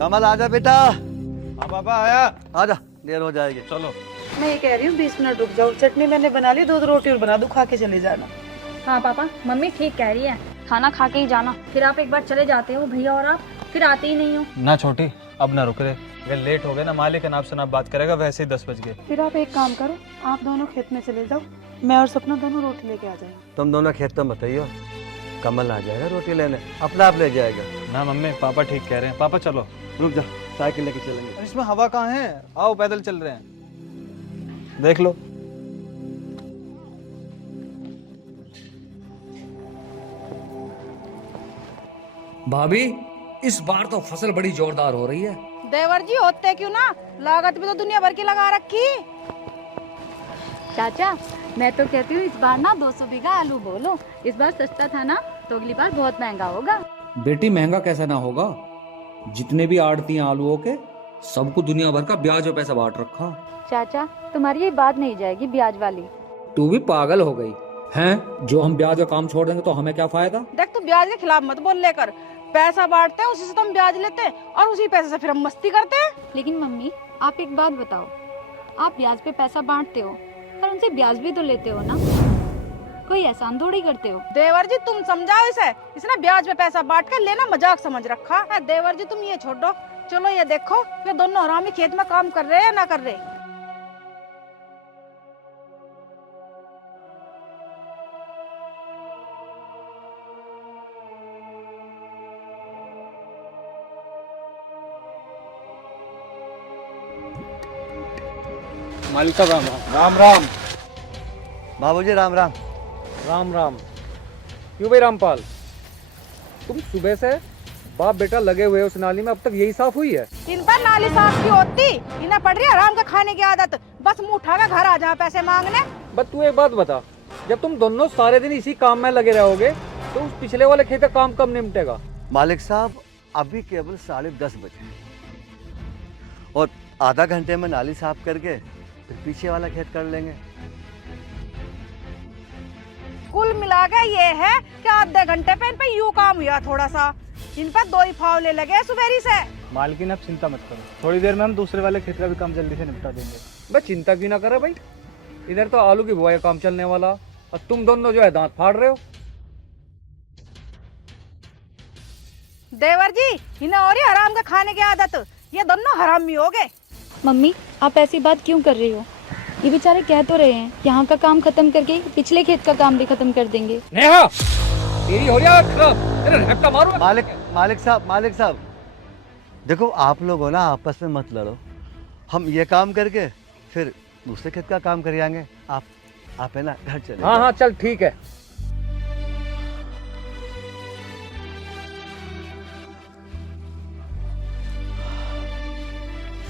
कमल आजा बेटा। हाँ पापा आया। आजा, देर हो जाएगी। चलो। मैं ये कह रही हूँ 20 मिनट रुक जाओ, चटनी मैंने बना ली, दूध रोटी और बना दूँ, खा के चले जाना। हाँ पापा, मम्मी ठीक कह रही है, खाना खा के ही जाना। फिर आप एक बार चले जाते हो भैया और आप फिर आते ही नहीं हो। ना छोटी, अब ना रुक रहे, अगर लेट हो गए ना मालिक आपसे ना बात करेगा, वैसे ही 10 बज गए। फिर आप एक काम करो, आप दोनों खेत में चले जाओ, मैं और सपना दोनों रोटी लेके आ जाएंगे। तुम दोनों खेत में बताइयो, कमल आ जाएगा रोटी लेने, अपना आप ले जाएगा। ना मम्मी, पापा ठीक कह रहे हैं। पापा चलो। रुक जा, साइकिल लेके चलेंगे। इसमें हवा कहाँ है, आओ पैदल चल रहे हैं। देख लो। भाभी, इस बार तो फसल बड़ी जोरदार हो रही है। देवर जी होते क्यों ना, लागत भी तो दुनिया भर की लगा रखी। चाचा, मैं तो कहती हूँ इस बार ना 200 बीघा आलू बोलो। इस बार सस्ता था ना, तो अगली बार बहुत महंगा होगा। बेटी महंगा कैसे ना होगा, जितने भी आड़ती हैं आलूओं के, सबको दुनिया भर का ब्याज और पैसा बांट रखा। चाचा, तुम्हारी ये बात नहीं जाएगी ब्याज वाली। तू भी पागल हो गई हैं? जो हम ब्याज का काम छोड़ देंगे तो हमें क्या फायदा? देख तू ब्याज के खिलाफ मत बोल, लेकर पैसा बांटते हैं, उसी से तो हम ब्याज लेते हैं और उसी पैसे से फिर हम मस्ती करते हैं। लेकिन मम्मी, आप एक बात बताओ, आप ब्याज पे पैसा बांटते हो पर उनसे ब्याज भी तो लेते हो ना, कोई एहसान थोड़ी करते हो। देवर जी तुम समझाओ इसे, इसने ब्याज पे पैसा बांट कर लेना मजाक समझ रखा है। देवर जी तुम ये छोड़ दो, चलो ये देखो ये दोनों हरामी खेत में काम कर रहे हैं या ना कर रहे। मालिक साहब राम राम। राम राम बाबूजी, राम राम। राम राम। क्यों भाई रामपाल, तुम सुबह से बाप बेटा लगे हुए उस नाली में, अब तक यही साफ हुई है? इन पर नाली साफ की होती, इन्हें पड़ रही है आराम का खाने की आदत, बस मुंह उठा कर घर आ जा पैसे मांगने। बस तू एक बात बता, जब तुम दोनों सारे दिन इसी काम में लगे रहोगे तो उस पिछले वाले खेत का काम कब निपटेगा? मालिक साहब, अभी केवल 10:30 बजे और आधा घंटे में नाली साफ करके फिर पीछे वाला खेत कर लेंगे। कुल मिला के ये है कि आधे घंटे पे इन पे यूं काम हुआ, थोड़ा सा इन पर 2 ही फावले लगे सुबेरी से। मालकिन अब चिंता मत करो, थोड़ी देर में हम दूसरे वाले खेत का भी काम जल्दी से निपटा देंगे। बस चिंता क्यों ना करे भाई, इधर तो आलू की बुआई का काम चलने वाला और तुम दोनों जो है दांत फाड़ रहे हो। देवर जी इन्हें और ही हराम का खाने की आदत, ये दोनों हरामी हो गए। मम्मी, आप ऐसी बात क्यों कर रही हो? ये बेचारे कह तो रहे हैं यहाँ का काम खत्म करके पिछले खेत का काम भी खत्म कर देंगे। नेहा, तेरी हो रही है खराब, तेरे रट्टा मारो। मालिक साहब देखो, आप लोग हो ना, आपस में मत लड़ो, हम ये काम करके फिर दूसरे खेत का काम कर आएंगे। आप है ना घर चले। हाँ हाँ चल ठीक है।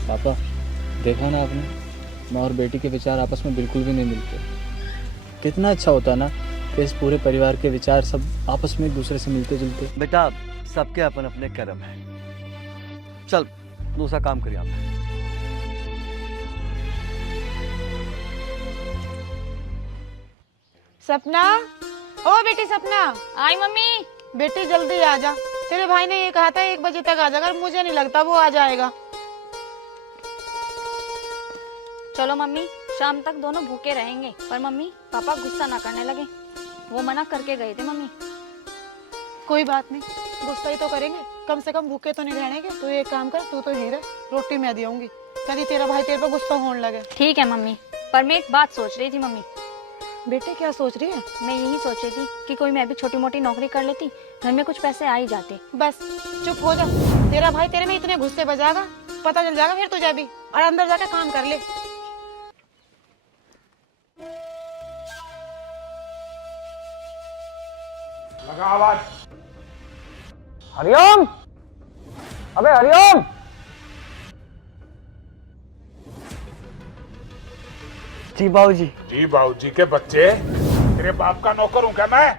पापा देखा ना आपने, माँ और बेटी के विचार आपस में बिल्कुल भी नहीं मिलते। कितना अच्छा होता ना कि इस पूरे परिवार के विचार सब आपस में एक दूसरे से मिलते जुलते। बेटा सबके अपन अपने कर्म है, चल दूसरा काम करिए आप। सपना, ओ बेटी सपना। आई मम्मी। बेटी जल्दी आ जा, तेरे भाई ने ये कहा था 1 बजे तक आ जाएगा, मुझे नहीं लगता वो आ जाएगा। चलो मम्मी, शाम तक दोनों भूखे रहेंगे, पर मम्मी पापा गुस्सा ना करने लगे, वो मना करके गए थे मम्मी। कोई बात नहीं, गुस्सा ही तो करेंगे, कम से कम भूखे तो नहीं रहेंगे। तू एक काम कर, तू तो ही रह, रोटी मैं दी आऊंगी, कभी तेरा भाई तेरे पर गुस्सा होने लगे। ठीक है मम्मी, पर मैं एक बात सोच रही थी मम्मी। बेटे क्या सोच रही है? मैं यही सोच रही थी कि कोई मैं भी छोटी मोटी नौकरी कर लेती, घर में कुछ पैसे आ ही जाते। बस चुप हो जा, तेरा भाई तेरे में इतने गुस्से बजाएगा, पता चल जाएगा फिर तुझे भी, और अंदर जाके काम कर ले। लगा आवाज। हरिओम, अबे हरिओम। जी बाबूजी। जी बाबूजी के बच्चे, तेरे बाप का नौकर हूँ क्या मैं,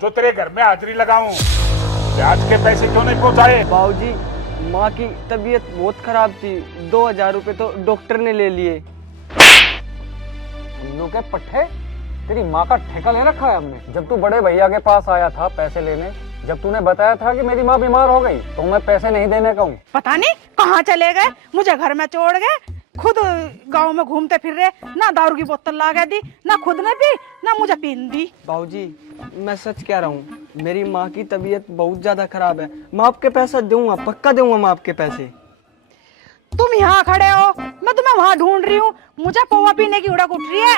जो तेरे घर में हाजिरी लगाऊं? ब्याज के पैसे क्यों नहीं पहुँचाए? बाबूजी, माँ की तबीयत बहुत खराब थी, 2000 रुपए तो डॉक्टर ने ले लिए। हम लोग के पट्टे, तेरी माँ का ठेका ले रखा है हमने। जब तू बड़े भैया के पास आया था पैसे लेने, जब तूने बताया था कि मेरी माँ बीमार हो गई तो मैं पैसे नहीं देने का हूँ। पता नहीं कहाँ चले गए, मुझे घर में छोड़ गए, खुद गांव में घूमते फिर रहे, ना दारू की बोतल ला के दी, ना खुद ने पी, ना मुझे पीन दी। बाबूजी मैं सच कह रहा हूँ, मेरी माँ की तबीयत बहुत ज्यादा खराब है। मैं आपके पैसा दूंगा, पक्का दूंगा मैं आपके पैसे। तुम यहाँ खड़े हो, मैं तुम्हें वहाँ ढूंढ रही हूँ, मुझे पौवा पीने की उड़क उठ रही है।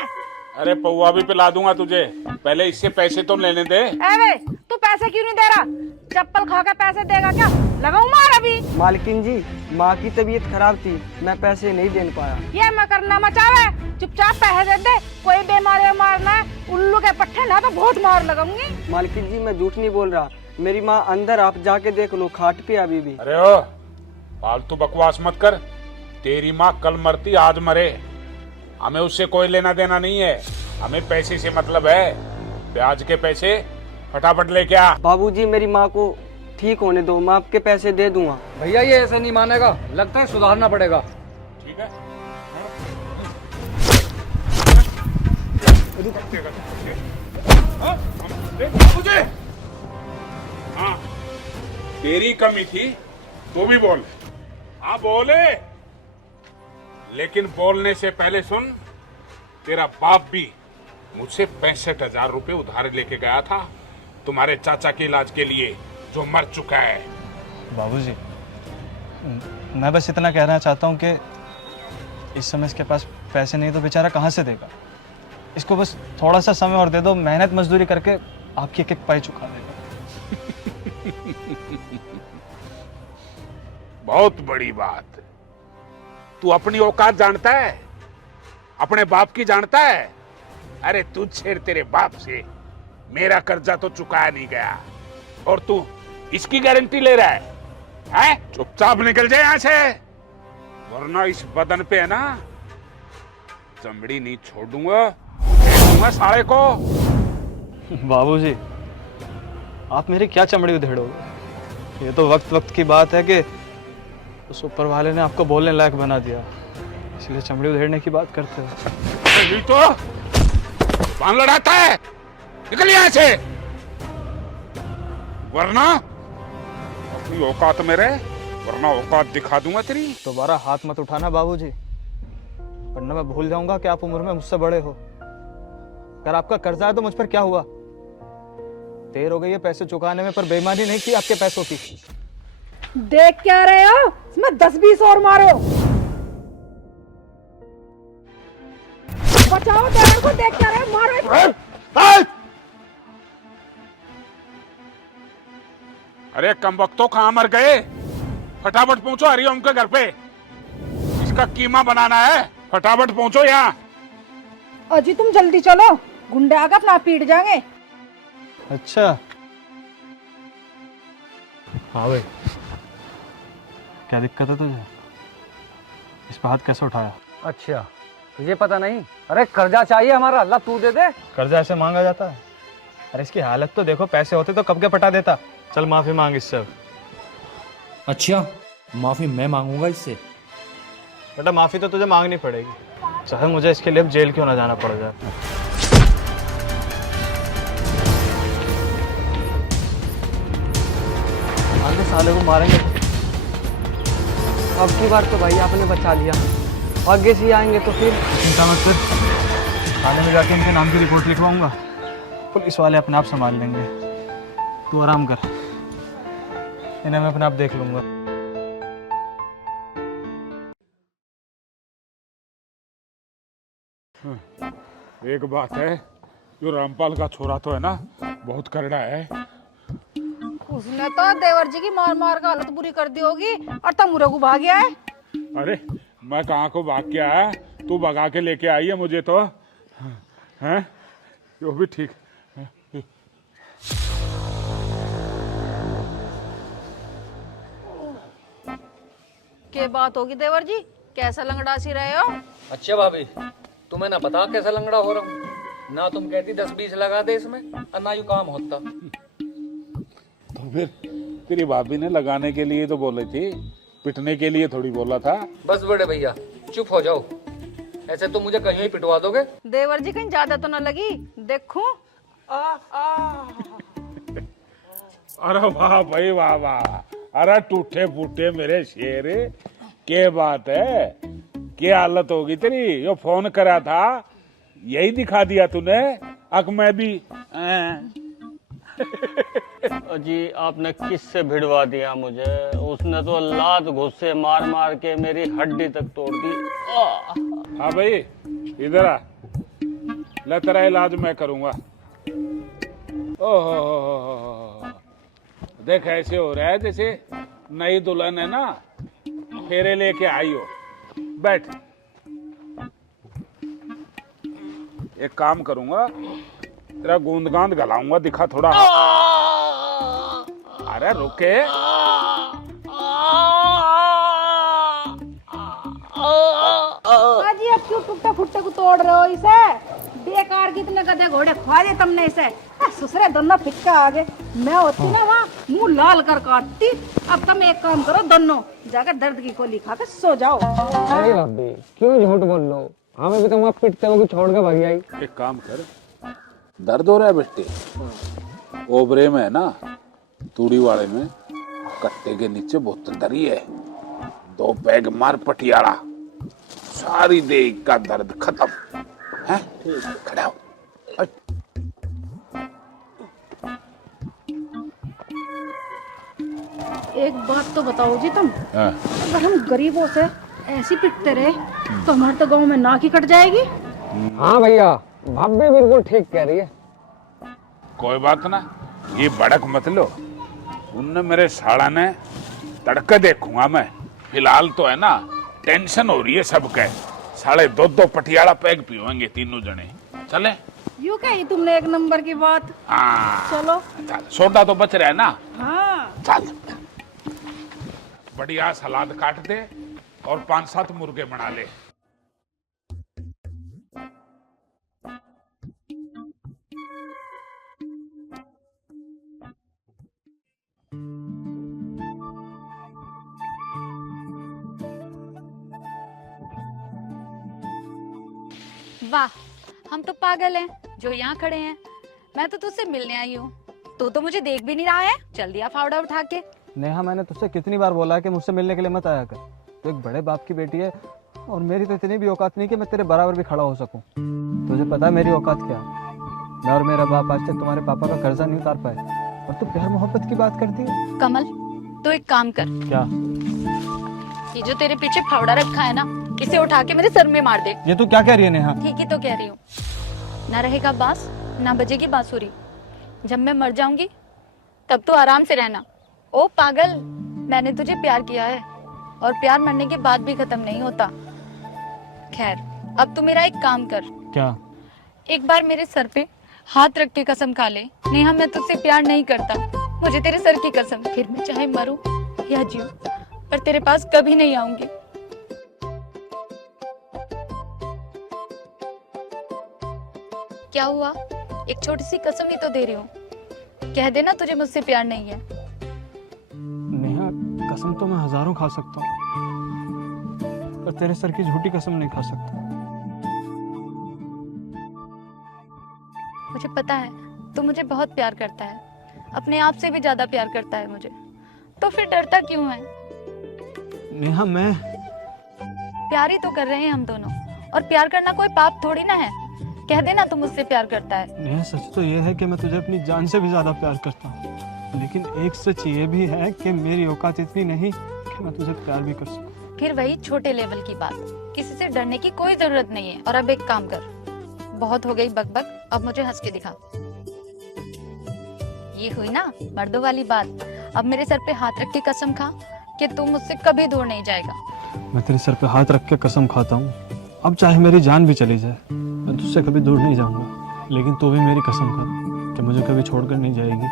अरे पौवा भी पिला दूंगा तुझे, पहले इससे पैसे तो लेने दे। अरे तू पैसे क्यों नहीं दे रहा? चप्पल खा के पैसे देगा क्या? लगाऊं मार अभी। मालकिन जी, माँ की तबीयत खराब थी, मैं पैसे नहीं दे पाया। ये मैं करना मचावे, चुपचाप पैसे दे दे। कोई बीमारी मारना है, उल्लू के पट्टे ना तो बहुत मार लगाऊंगी। मालकिन जी मैं झूठ नहीं बोल रहा, मेरी माँ अंदर, आप जाके देख लो, खाट पे अभी भी। अरे ओ फालतू बकवास मत कर, तेरी माँ कल मरती आज मरे, हमें उससे कोई लेना देना नहीं है, हमें पैसे से मतलब है। ब्याज के पैसे फटाफट लेके आ। बाबूजी मेरी माँ को ठीक होने दो, मैं आपके पैसे दे दूंगा। भैया ये ऐसे नहीं मानेगा, लगता है सुधारना पड़ेगा। ठीक है मुझे हाँ तेरी कमी थी तो भी बोल। हाँ बोले, लेकिन बोलने से पहले सुन, तेरा बाप भी मुझसे 65,000 रुपए उधार लेके गया था तुम्हारे चाचा के इलाज के लिए, जो मर चुका है। बाबूजी मैं बस इतना कहना चाहता हूँ कि इस समय इसके पास पैसे नहीं तो बेचारा कहाँ से देगा। इसको बस थोड़ा सा समय और दे दो, मेहनत मजदूरी करके आपकी एक एक पाई चुका देगा। बहुत बड़ी बात। तू अपनी औकात जानता है, अपने बाप की जानता है? अरे तुझसे तेरे बाप से मेरा कर्जा तो चुकाया नहीं गया और तू इसकी गारंटी ले रहा है? हैं? चुपचाप निकल जाए यहाँ से, वरना इस बदन पे है ना चमड़ी नहीं छोड़ूंगा, दूंगा साले को। बाबूजी आप मेरी क्या चमड़ी उधेड़ोगे? ये तो वक्त वक्त की बात है कि उस ऊपर वाले ने आपको बोलने लायक बना दिया, इसलिए चमड़ी उधेड़ने की बात करते हो। नहीं तो बांध लड़ाता है, निकल यहाँ से, वरना अपनी औकात में रह, वरना औकात दिखा दूंगा तेरी। दोबारा हाथ मत उठाना बाबूजी, वरना मैं भूल जाऊंगा कि आप उम्र में मुझसे बड़े हो। अगर आपका कर्जा है तो मुझ पर क्या हुआ? देर हो गई है पैसे चुकाने में, पर बेईमानी नहीं की आपके पैसों की। देख क्या रहे हो? इसमें 10-20 और मारो। बचाओ देवर को, देख क्या रहे हो? मारो। अरे कमबख्तो कहाँ मर गए? फटाफट पहुंचो हरिओम के घर पे, इसका कीमा बनाना है। फटाफट पहुंचो यहाँ। अजी तुम जल्दी चलो, गुंडे आकर अपना पीट जाएंगे। अच्छा हाँ भाई, क्या दिक्कत है तुझे? इस पर हाथ कैसे उठाया? अच्छा तुझे पता नहीं? अरे कर्जा चाहिए हमारा, अल्लाह तू दे दे। कर्जा ऐसे मांगा जाता है? अरे इसकी हालत तो देखो, पैसे होते तो कब के पटा देता। चल माफी मांग इससे। अच्छा माफी मैं मांगूंगा इससे? बेटा माफी तो तुझे मांगनी पड़ेगी, चाहे मुझे इसके लिए अब जेल क्यों ना जाना पड़ जाए। आगे साले को मारेंगे। अब की बार तो भाई आपने बचा लिया, आगे से आएंगे तो फिर चिंता मत कर, थाने में जाके इनके नाम की रिपोर्ट लिखवाऊंगा, पुलिस वाले अपने आप संभाल लेंगे। तू आराम कर, इन्हें मैं अपने आप देख लूंगा। एक बात है, जो रामपाल का छोरा तो है ना, बहुत करड़ा है। उसने तो देवर जी की मार मार का हालत बुरी कर दी होगी, और तब मुरे को भाग गया है। अरे मैं कहाँ को भाग के आया, तू भगा के लेके आई है मुझे तो, हैं? वो भी ठीक। क्या बात होगी देवर जी, कैसा लंगड़ा सी रहे हो? अच्छा भाभी तुम्हें ना पता कैसा लंगड़ा हो रहा हूँ ना, तुम कहती 10-20 लगा दे इसमें, और ना यू काम होता। तो फिर तेरी भाभी ने लगाने के लिए तो बोली थी, पिटने के लिए थोड़ी बोला था। बस बड़े भैया चुप हो जाओ, ऐसे तो मुझे कहीं ही पिटवा दोगे। देवर जी कहीं ज्यादा तो ना लगी? देखूं? अरे वाह भाई वाह वाह, अरे टूटे फूटे मेरे शेर, क्या बात है, क्या हालत होगी तेरी। यो फोन करा था, यही दिखा दिया तूने। अक मैं भी जी आपने किससे भिड़वा दिया मुझे? उसने तो लात घुस्से मार मार के मेरी हड्डी तक तोड़ दी। हाँ भाई इधर आ, ले तेरा इलाज मैं करूंगा। ओहो, देख ऐसे हो रहा है जैसे नई दुल्हन है ना, फेरे लेके आई हो। बैठ, एक काम करूंगा, तेरा गूंद गांद गलाऊंगा, दिखा थोड़ा। अरे रुके, जी अब क्यों टूटे फुट्टे को तोड़ रहे हो इसे? बेकार कितने गधे घोड़े खुआ दे तुमने इसे। ससुरे दोनों फिक्का आगे, मैं होती ना वहाँ मुंह लाल कर काटती। अब तुम एक काम करो, दोनों जाकर दर्द की गोली खा के सो जाओ। अरे भाभी क्यों झूठ बोल रहे हो? हमें भी तुम आप पिटते हो छोड़ के भाग आई। एक काम कर, दर्द हो रहा है बेटे, ओबरे में है ना, तूड़ी वाले में कट्टे के नीचे बोतल धरी है, 2 पैग मार पटियाला, सारी देह का दर्द खत्म है। खड़ा हो। एक बात तो बताओ जी तुम, अगर हम गरीबों से ऐसी पिटते रहे तो हमारे तो गांव में नाक ही कट जाएगी। हाँ भैया, भाभी बिल्कुल ठीक कह रही है। कोई बात ना, ये भड़क मत लो, उनने मेरे साड़ा ने तड़के देखूंगा मैं। फिलहाल तो है ना टेंशन हो रही है सबके, साढ़े 2 पटियाला पैग पीवेंगे तीनों जने। चले? यूं कही तुमने एक नंबर की बात। हाँ चलो। सोडा तो बच रहा है ना? हाँ चल, बढ़िया सलाद काट दे और 5-7 मुर्गे बना ले। वाह, हम तो पागल हैं जो यहाँ खड़े हैं। मैं तो तुझसे मिलने आई हूँ, तो मुझे देख भी नहीं रहा है। चल दिया फावड़ा उठा के। नेहा, मैंने तुझसे कितनी बार बोला है कि मुझसे मिलने के लिए मत आया कर। तो एक बड़े बाप की बेटी है और मेरी तो इतनी भी औकात नहीं कि मैं तेरे बराबर भी खड़ा हो सकूं। तुझे पता है मेरी औकात क्या है? मैं और मेरा बाप आज तक तुम्हारे पापा का कर्जा नहीं उतार पाए और तू प्यार मोहब्बत की बात करती है। कमल, तो एक काम कर, क्या? ये जो तेरे पीछे फावड़ा रखा है ना, इसे उठा के मेरे सर में मार दे। ये तू क्या कह रही है नेहा? ठीक ही तो कह रही हूँ। ना रहेगा बांस, ना बजेगी बांसुरी। जब मैं मर जाऊंगी तब तो आराम से रहना। ओ पागल, मैंने तुझे प्यार किया है और प्यार मरने के बाद भी खत्म नहीं होता। खैर, अब तू मेरा एक काम कर। क्या? एक बार मेरे सर पे हाथ रख के कसम खा ले, नेहा मैं तुझसे प्यार नहीं करता, मुझे तेरे सर की कसम। फिर मैं चाहे मरूं या जीऊं, पर तेरे पास कभी नहीं आऊंगी। क्या हुआ? एक छोटी सी कसम ही तो दे रही हूँ, कह देना तुझे मुझसे प्यार नहीं है। नेहा, कसम तो मैं हजारों खा सकता हूँ, पर तेरे सर की झूठी कसम नहीं खा सकता। मुझे पता है तू मुझे बहुत प्यार करता है, अपने आप से भी ज्यादा प्यार करता है मुझे, तो फिर डरता क्यों है? नेहा, मैं प्यार ही तो कर रहे हैं हम दोनों, और प्यार करना कोई पाप थोड़ी ना है। कह देना तू मुझसे प्यार करता है। नेहा, सच तो ये है कि मैं तुझे अपनी जान से भी ज्यादा प्यार करता हूँ, लेकिन एक सच ये भी है कि मेरी औकात इतनी नहीं कि मैं तुझे प्यार भी कर सकूं। फिर वही छोटे लेवल की बात, किसी से डरने की कोई जरूरत नहीं है। और अब एक काम कर, बहुत हो गई बकबक, अब मुझे हंस के दिखा। ये हुई ना मर्दों वाली बात। अब मेरे सर पे हाथ रख के कसम खा कि तू मुझसे कभी दूर नहीं जाएगा। मैं तेरे सर पे हाथ रख के कसम खाता हूँ, अब चाहे मेरी जान भी चली जाए मैं तुझसे कभी दूर नहीं जाऊंगा, लेकिन तू भी मेरी कसम खा कि मुझे कभी छोड़कर नहीं जाएगी।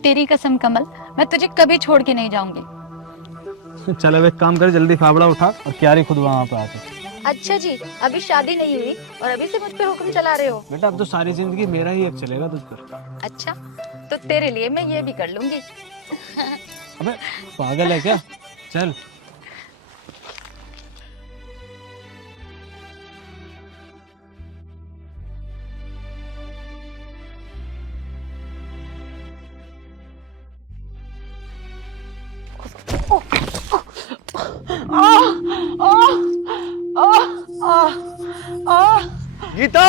तेरी कसम कमल, मैं तुझे कभी छोड़ के नहीं जाऊंगी। चल अब एक काम कर, जल्दी फावड़ा उठा और क्यारी खुद वहाँ पे आते। अच्छा जी, अभी शादी नहीं हुई और अभी से मुझ पे हुक्म चला रहे हो? बेटा, अब तो सारी जिंदगी मेरा ही एक चलेगा तुझ पर। अच्छा, तो तेरे लिए मैं ये भी कर लूंगी। अबे पागल है क्या? चल। गीता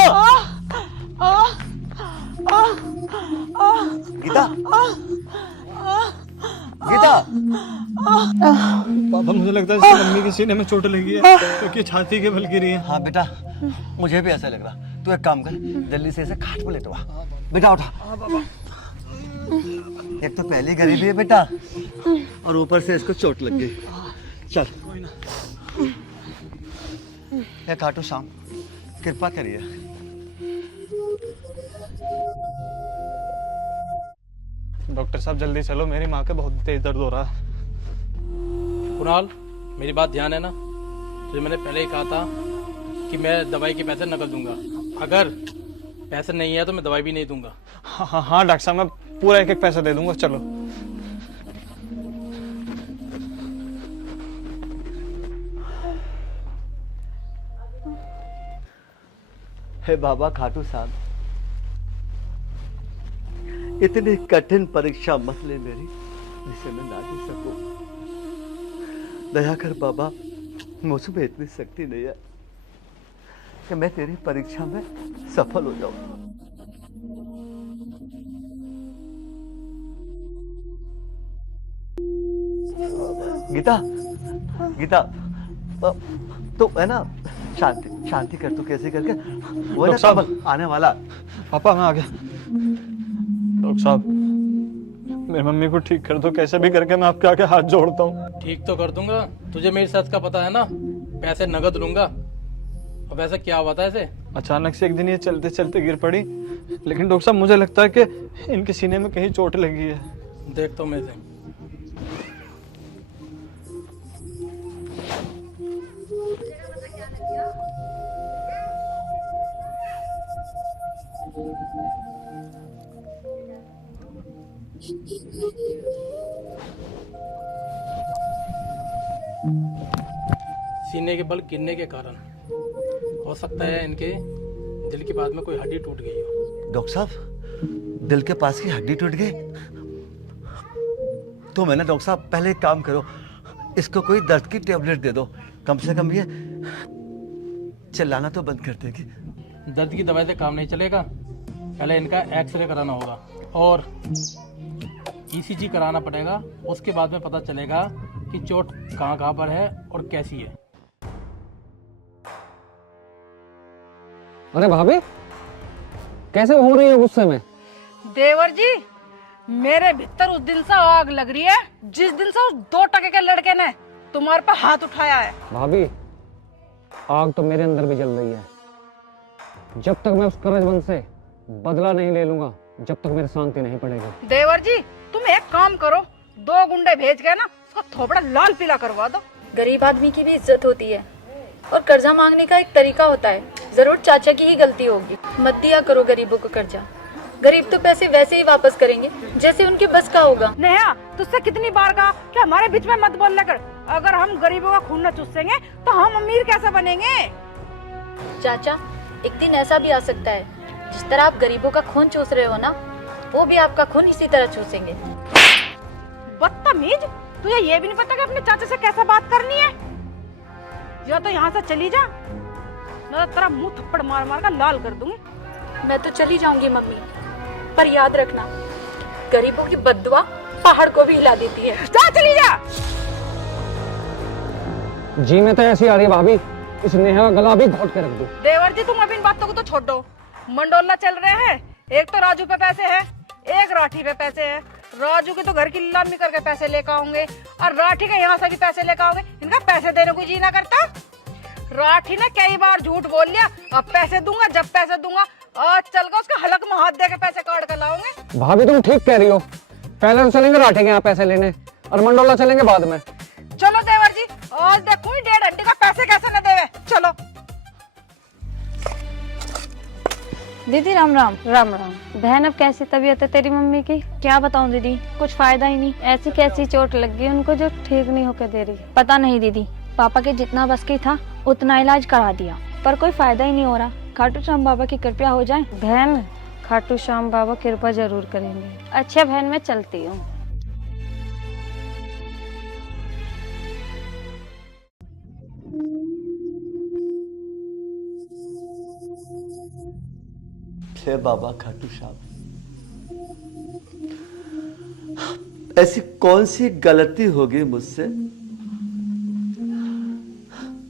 गीता गीता पापा मुझे लगता है जैसे मम्मी के सीने में चोट लगी है क्योंकि छाती के बल गिरी है। हाँ बेटा, मुझे भी ऐसा लग रहा। तू एक काम कर, जल्दी से इसे खाट पे लेटवा। बेटा उठा। एक तो पहली गरीबी है बेटा, और ऊपर से इसको चोट लग गई। चल ये खाटू श्याम कृपा करिए। डॉक्टर साहब जल्दी चलो, मेरी माँ का बहुत तेज दर्द हो रहा है। कुणाल, मेरी बात ध्यान है ना? तो मैंने पहले ही कहा था कि मैं दवाई के पैसे नकद दूंगा। अगर पैसे नहीं है तो मैं दवाई भी नहीं दूंगा। हाँ डॉक्टर साहब, मैं पूरा एक एक पैसा दे दूंगा। चलो हे बाबा खाटू साहब, इतनी कठिन परीक्षा मत ले मेरी जिसे मैं ना दे सकूं। दया कर बाबा, मुझ में इतनी शक्ति नहीं है कि मैं तेरी परीक्षा में सफल हो जाऊं। गीता गीता तो है ना, शांति शांति कर तू कैसे करके। वो है ना कमल आने वाला। पापा मैं आ गया। डॉक्टर साहब मेरी मम्मी को ठीक कर दो, कैसे भी करके मैं आपके आगे हाथ जोड़ता हूँ। ठीक तो कर दूंगा, तुझे मेरी सच का पता है ना। पैसे नगद लूंगा। और वैसे क्या हुआ था ऐसे? अचानक से एक दिन ये चलते चलते गिर पड़ी, लेकिन डॉक्टर साहब मुझे लगता है कि इनके सीने में कहीं चोट लगी है। देख तो मैं से। सीने के बल गिरने के कारण हो सकता है इनके दिल के पास में कोई हड्डी टूट गई हो। डॉक्टर साहब, दिल के पास की हड्डी टूट गई तो मैंने डॉक्टर साहब पहले एक काम करो, इसको कोई दर्द की टेबलेट दे दो, कम से कम ये चिल्लाना तो बंद कर देगी। दर्द की दवाई से काम नहीं चलेगा, पहले इनका एक्सरे कराना होगा और ईसीजी कराना पड़ेगा। उसके बाद में पता चलेगा कि चोट कहाँ कहाँ पर है और कैसी है। अरे भाभी, कैसे हो रही है गुस्से में? देवर जी, मेरे भीतर उस दिन से आग लग रही है जिस दिन से उस 2 टके के लड़के ने तुम्हारे पर हाथ उठाया है। भाभी, आग तो मेरे अंदर भी जल रही है। जब तक मैं उस करजबंद से बदला नहीं ले लूंगा, जब तक मेरी शांति नहीं पड़ेगी। देवर जी, तुम एक काम करो, 2 गुंडे भेज के ना उसका थोपड़ा लाल पीला करवा दो। गरीब आदमी की भी इज्जत होती है और कर्जा मांगने का एक तरीका होता है। जरूर चाचा की ही गलती होगी। मत दिया करो गरीबों को कर्जा। गरीब तो पैसे वैसे ही वापस करेंगे जैसे उनके बस का होगा। नेहा, तुझसे कितनी बार कहा कि हमारे बीच में मत बोलने कर। अगर हम गरीबों का खून न चूसेंगे तो हम अमीर कैसे बनेंगे? चाचा, एक दिन ऐसा भी आ सकता है जिस तरह आप गरीबों का खून चूस रहे हो ना, वो भी आपका खून इसी तरह चूसेंगे। बदतमीज, तुझे ये भी नहीं पता कि अपने चाचा से कैसे बात करनी है? या तो यहाँ से चली जा, मैं तेरा मुंह थप्पड़ मार मार कर लाल कर दूंगी। मैं तो चली जाऊंगी मम्मी, पर याद रखना गरीबों की बद्दुआ पहाड़ को भी हिला देती है। जा, चली जा। जी में तो ऐसी आ रही है भाभी, इस नेहा का गला भी घोट के रख दो। देवर जी, तुम अभी इन बातों को तो छोड़ दो। मंडोला चल रहे हैं, एक तो राजू पे पैसे है, एक राठी पे पैसे है। राजू के तो घर की नीलामी करके पैसे लेकर आओगे और राठी के यहाँ से भी पैसे लेकर आओगे। इनका पैसे देने को जी ना करता। राठी ने कई बार झूठ बोल लिया, अब पैसे दूंगा, जब पैसे दूंगा। आज चल कर उसके हलक में हाथ दे के पैसे काट कर लाओगे। भाभी तुम ठीक कह रही हो, पहले तो चलेंगे राठे के यहाँ पैसे लेने और मंडोला चलेंगे बाद में। चलो देवर जी, आज देखूं 1.5 घंटे का पैसे कैसे न देवे। चलो। दीदी राम राम। राम राम। बहन, अब कैसी तबीयत है तेरी मम्मी की? क्या बताऊं दीदी, कुछ फायदा ही नहीं। ऐसी कैसी चोट लग गई उनको जो ठीक नहीं होकर दे रही। पता नहीं दीदी, पापा के जितना बस की था उतना इलाज करा दिया, पर कोई फायदा ही नहीं हो रहा। खाटू श्याम बाबा की कृपा हो जाए। बहन, खाटू श्याम बाबा कृपा जरूर करेंगे। अच्छा बहन, मैं चलती हूँ। हे बाबा खाटू श्याम, ऐसी कौन सी गलती होगी मुझसे,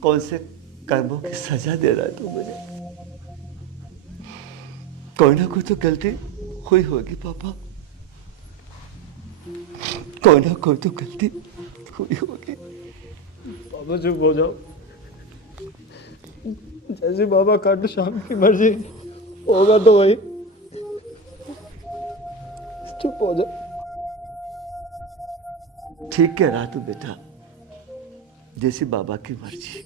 कौन से कर्मों की सजा दे रहा है तू मुझे? कोई ना कोई तो गलती हुई होगी पापा, कोई ना कोई तो गलती हुई होगी। बाबा चुप हो जाओ, जैसे बाबा खाटू श्याम की मर्जी होगा तो वही, चुप हो जाओ। ठीक कह रहा तू बेटा, जैसी बाबा की मर्जी।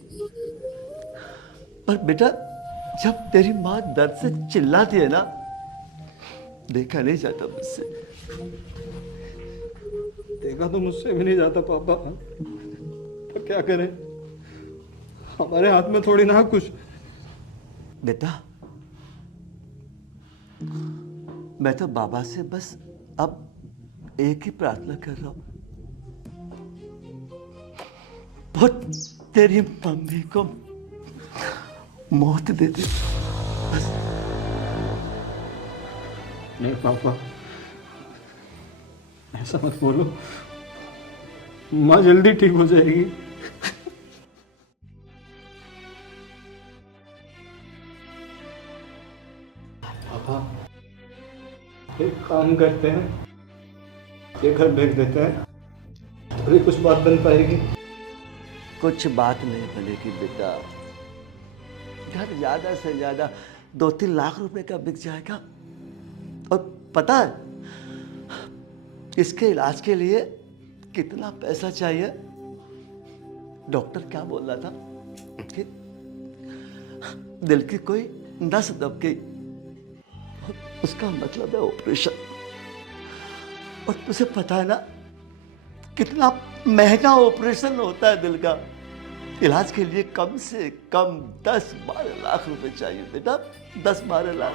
पर बेटा जब तेरी माँ दर्द से चिल्लाती है ना, देखा नहीं जाता मुझसे। देखा तो मुझसे भी नहीं जाता पापा, तो क्या करें, हमारे हाथ में थोड़ी ना कुछ। बेटा मैं तो बाबा से बस अब एक ही प्रार्थना कर रहा हूं, वो तेरी मम्मी को मौत दे दे बस। नहीं पापा, ऐसा मत बोलो, माँ जल्दी ठीक हो जाएगी। पापा एक काम करते हैं, ये घर भेज देते हैं, थोड़ी कुछ बात बन पाएगी। कुछ बात नहीं बनेगी बेटा, घर ज्यादा से ज्यादा 2-3 लाख रुपए का बिक जाएगा। और पता है इसके इलाज के लिए कितना पैसा चाहिए? डॉक्टर क्या बोल रहा था कि दिल की कोई नस दब गई, उसका मतलब है ऑपरेशन। और तुझे पता है ना कितना महंगा ऑपरेशन होता है दिल का। इलाज के लिए कम से कम 10-12 लाख रुपए चाहिए बेटा, 10-12 लाख।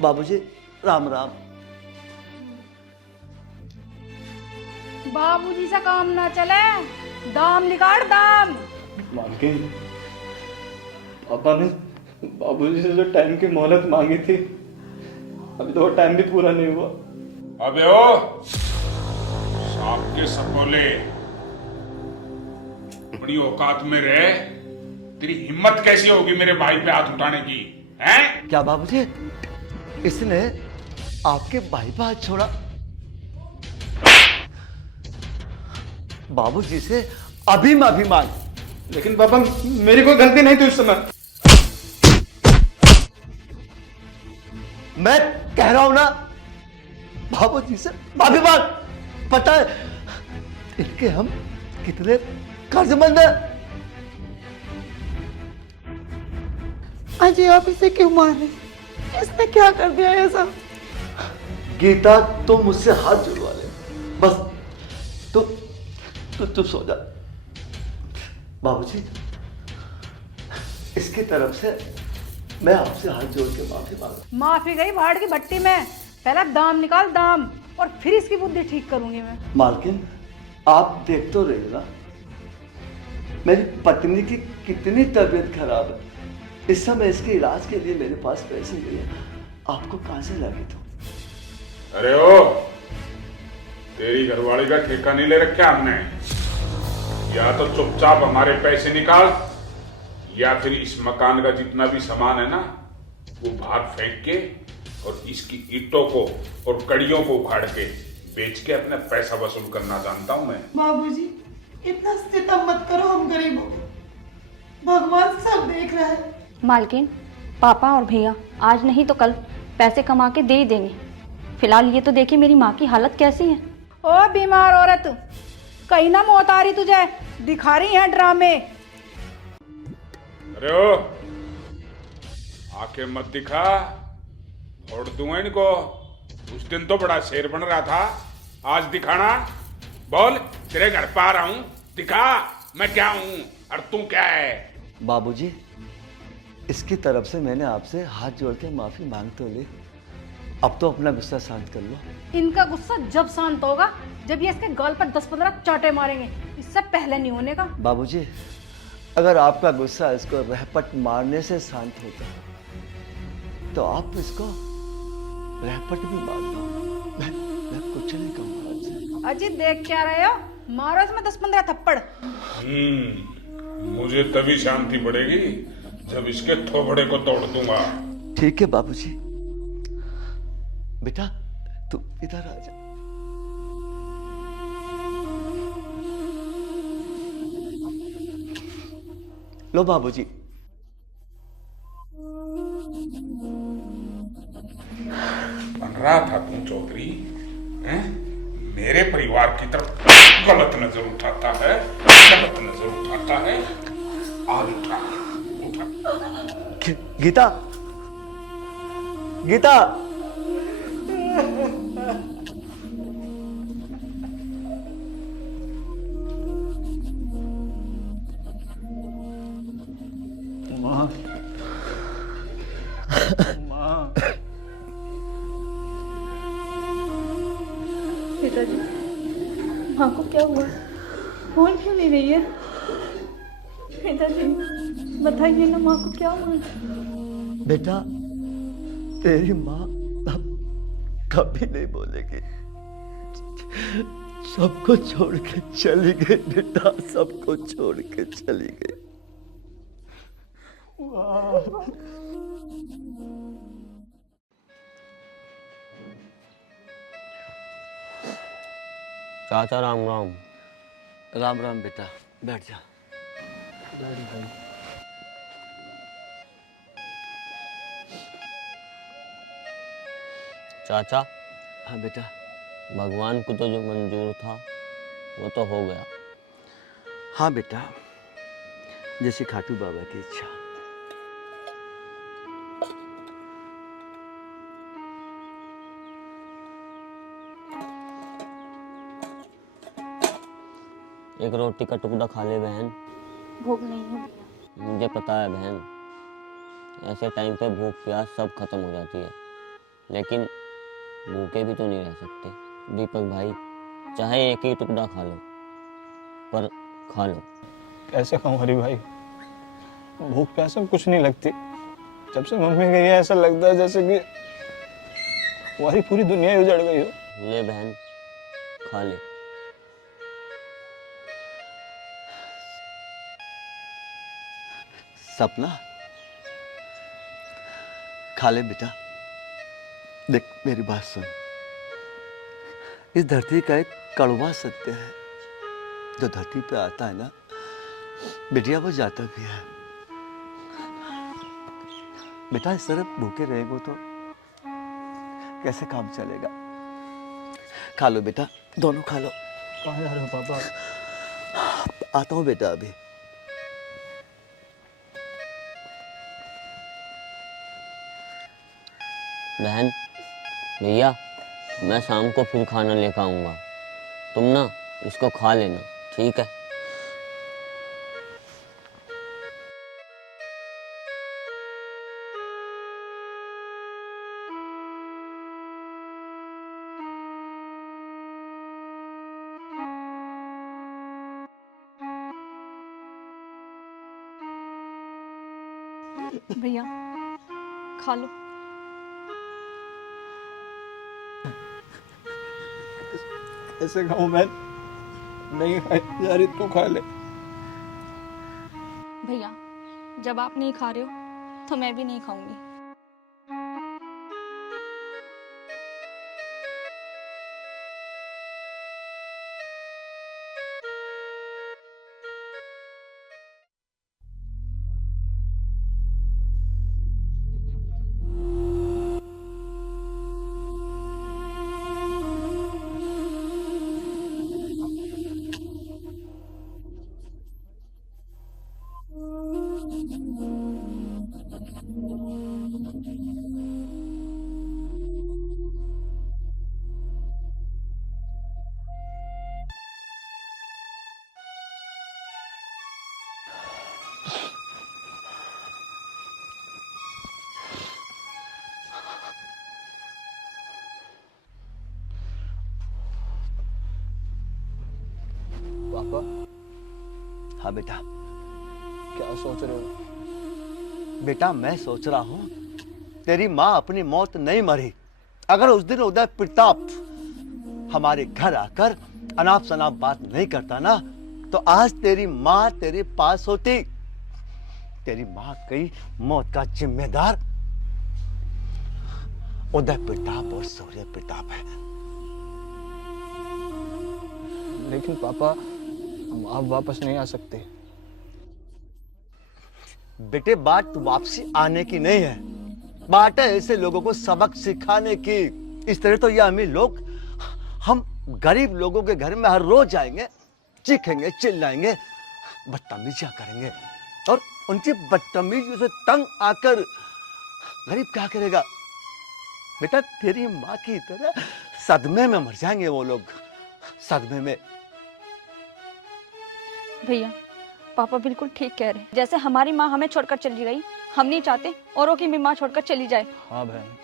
बाबूजी राम राम। बाबूजी से काम ना चले, दाम निकाल दाम। मालकिन, पापा ने बाबूजी से जो टाइम की मोहलत मांगी थी, अभी तो वो टाइम भी पूरा नहीं हुआ। अबे ओ सांप के सपोले, बड़ी औकात में रहे, तेरी हिम्मत कैसी होगी मेरे भाई पे हाथ उठाने की, हैं? क्या बाबूजी इसने आपके भाई पे हाथ छोड़ा? बाबूजी से अभी माफी मांग। लेकिन पापा मेरी कोई गलती नहीं थी उस समय। मैं कह रहा हूं ना बाबूजी से माफी मांग। पता है इनके हम कितने कर्जमंद हैं। अजय आप इसे क्यों मारे? इसने क्या कर दिया ऐसा? गीता तुम मुझसे हाथ जुड़वा ले बस। तुम सो जा। बाबूजी इसकी तरफ से मैं आपसे हाथ जोड़ के माफी मांग। माफी गई भाड़ की भट्टी में, पहले दाम निकाल दाम, और फिर इसकी बुद्धि ठीक करूंगी मैं। मालकिन आप देख तो रहे ना मेरी पत्नी की कितनी तबीयत खराब है। इस समय इसके इलाज के लिए मेरे पास पैसे नहीं है, आपको कहां से लाके दूं? अरे ओ, तेरी घरवाली का ठेका नहीं ले रखा हमने। या तो चुपचाप हमारे पैसे निकाल, या फिर इस मकान का जितना भी सामान है ना वो बाहर फेंक के और इसकी ईंटों को और कड़ियों को उखाड़ के बेच के अपना पैसा वसूल करना जानता हूं मैं। बाबूजी इतना सितम मत करो, हम गरीबों को भगवान सब देख रहा है। मालकिन, पापा और भैया आज नहीं तो कल पैसे कमा के दे ही देंगे। फिलहाल ये तो देखिए मेरी माँ की हालत कैसी है। ओ बीमार औरत, कहीं ना मौत आ रही तुझे, दिखा रही है ड्रामे। अरे ओ, आंखें मत दिखा, फोड़ दूंगा इनको। उस दिन तो बड़ा शेर बन रहा था, आज दिखाना। बोल, तेरे घर पर आ रहा हूं, दिखा मैं क्या हूं और तू क्या है। बाबूजी इसकी तरफ से मैंने आपसे हाथ जोड़ के माफी मांग तो ली, अब तो अपना गुस्सा शांत कर लो। इनका गुस्सा जब शांत होगा जब ये इसके गाल पर 10-15 चांटे मारेंगे, इससे पहले नहीं होने का। बाबूजी अगर आपका गुस्सा इसको रहपट मारने से शांत होता तो आप इसको रहपट भी मार दो। मैं कुछ नहीं कहूँगा आपसे। अजी देख क्या रहे हो, मारो इसमें 10-15 थप्पड़। मुझे तभी शांति पड़ेगी जब इसके थोबड़े को तोड़ दूंगा। ठीक है बाबूजी। बेटा तू इधर आ जा। लो बाबूजी। बन रहा था तू चौधरी, हैं? मेरे परिवार की तरफ गलत नजर उठाता है, गलत नजर उठाता है। आज उठा गीता, गीता। माँ, माँ। पिताजी, माँ को क्या हुआ? बोल क्यों नहीं रही है? पिताजी बताइए ना, माँ को क्या हुआ? बेटा तेरी माँ अब कभी नहीं बोलेगी। सबको छोड़ के चली गई बेटा, सबको छोड़ के चली गई। चाचा राम राम। राम राम बेटा, बैठ जा। चाचा। हाँ बेटा। भगवान को तो जो मंजूर था वो तो हो गया। हाँ बेटा, जैसे खाटू बाबा की इच्छा। एक रोटी का टुकड़ा खा ले बहन। भूख नहीं है भैया। मुझे पता है बहन, ऐसे टाइम पे भूख प्यास सब खत्म हो जाती है, लेकिन भूखे भी तो नहीं रह सकते। दीपक भाई, चाहे एक ही टुकड़ा खा लो, पर खा लो। कैसे खाऊं हरी भाई, भूख प्यास सब कुछ नहीं लगती। जब से मम्मी गई है ऐसा लगता है जैसे कि हमारी पूरी दुनिया ही उजड़ गई हो। ले बहन, खा ले। सपना, खा ले बेटा। देख मेरी बात सुन, इस धरती का एक कड़वा सत्य है, जो धरती पे आता है ना बिटिया वो जाता भी है। बेटा इस तरह भूखे रहेगो तो कैसे काम चलेगा? खा लो बेटा, दोनों खा लो। कहाँ जा रहे हो पापा? आता हूँ बेटा अभी। बहन, भैया, मैं शाम को फिर खाना लेकर आऊँगा, तुम ना इसको खा लेना, ठीक है? भैया खा लो। कैसे खाऊं मैं? नहीं खाई जा रही, तू खा ले। भैया जब आप नहीं खा रहे हो तो मैं भी नहीं खाऊंगी। पापा। हाँ बेटा। सोच रहे हो? बेटा मैं सोच रहा हूँ तेरी माँ अपनी मौत नहीं मरी। अगर उस दिन उदय प्रताप हमारे घर आकर अनाप शनाप बात नहीं करता ना, तो आज तेरी माँ तेरे पास होती। तेरी माँ की मौत का जिम्मेदार उदय प्रताप और सूर्य प्रताप है। लेकिन पापा, हम आप वापस नहीं आ सकते। बेटे बात वापसी आने की नहीं है, बात है ऐसे लोगों को सबक सिखाने की। इस तरह तो ये अमीर लोग हम गरीब लोगों के घर में हर रोज जाएंगे, चीखेंगे, चिल्लाएंगे, बदतमीजियां करेंगे, और उनकी बदतमीजी से तंग आकर गरीब क्या करेगा? बेटा तेरी माँ की तरह सदमे में मर जाएंगे वो लोग, सदमे में। भैया पापा बिल्कुल ठीक कह रहे हैं। जैसे हमारी माँ हमें छोड़कर चली गई, हम नहीं चाहते औरों की भी माँ छोड़कर चली जाए। हाँ बहन,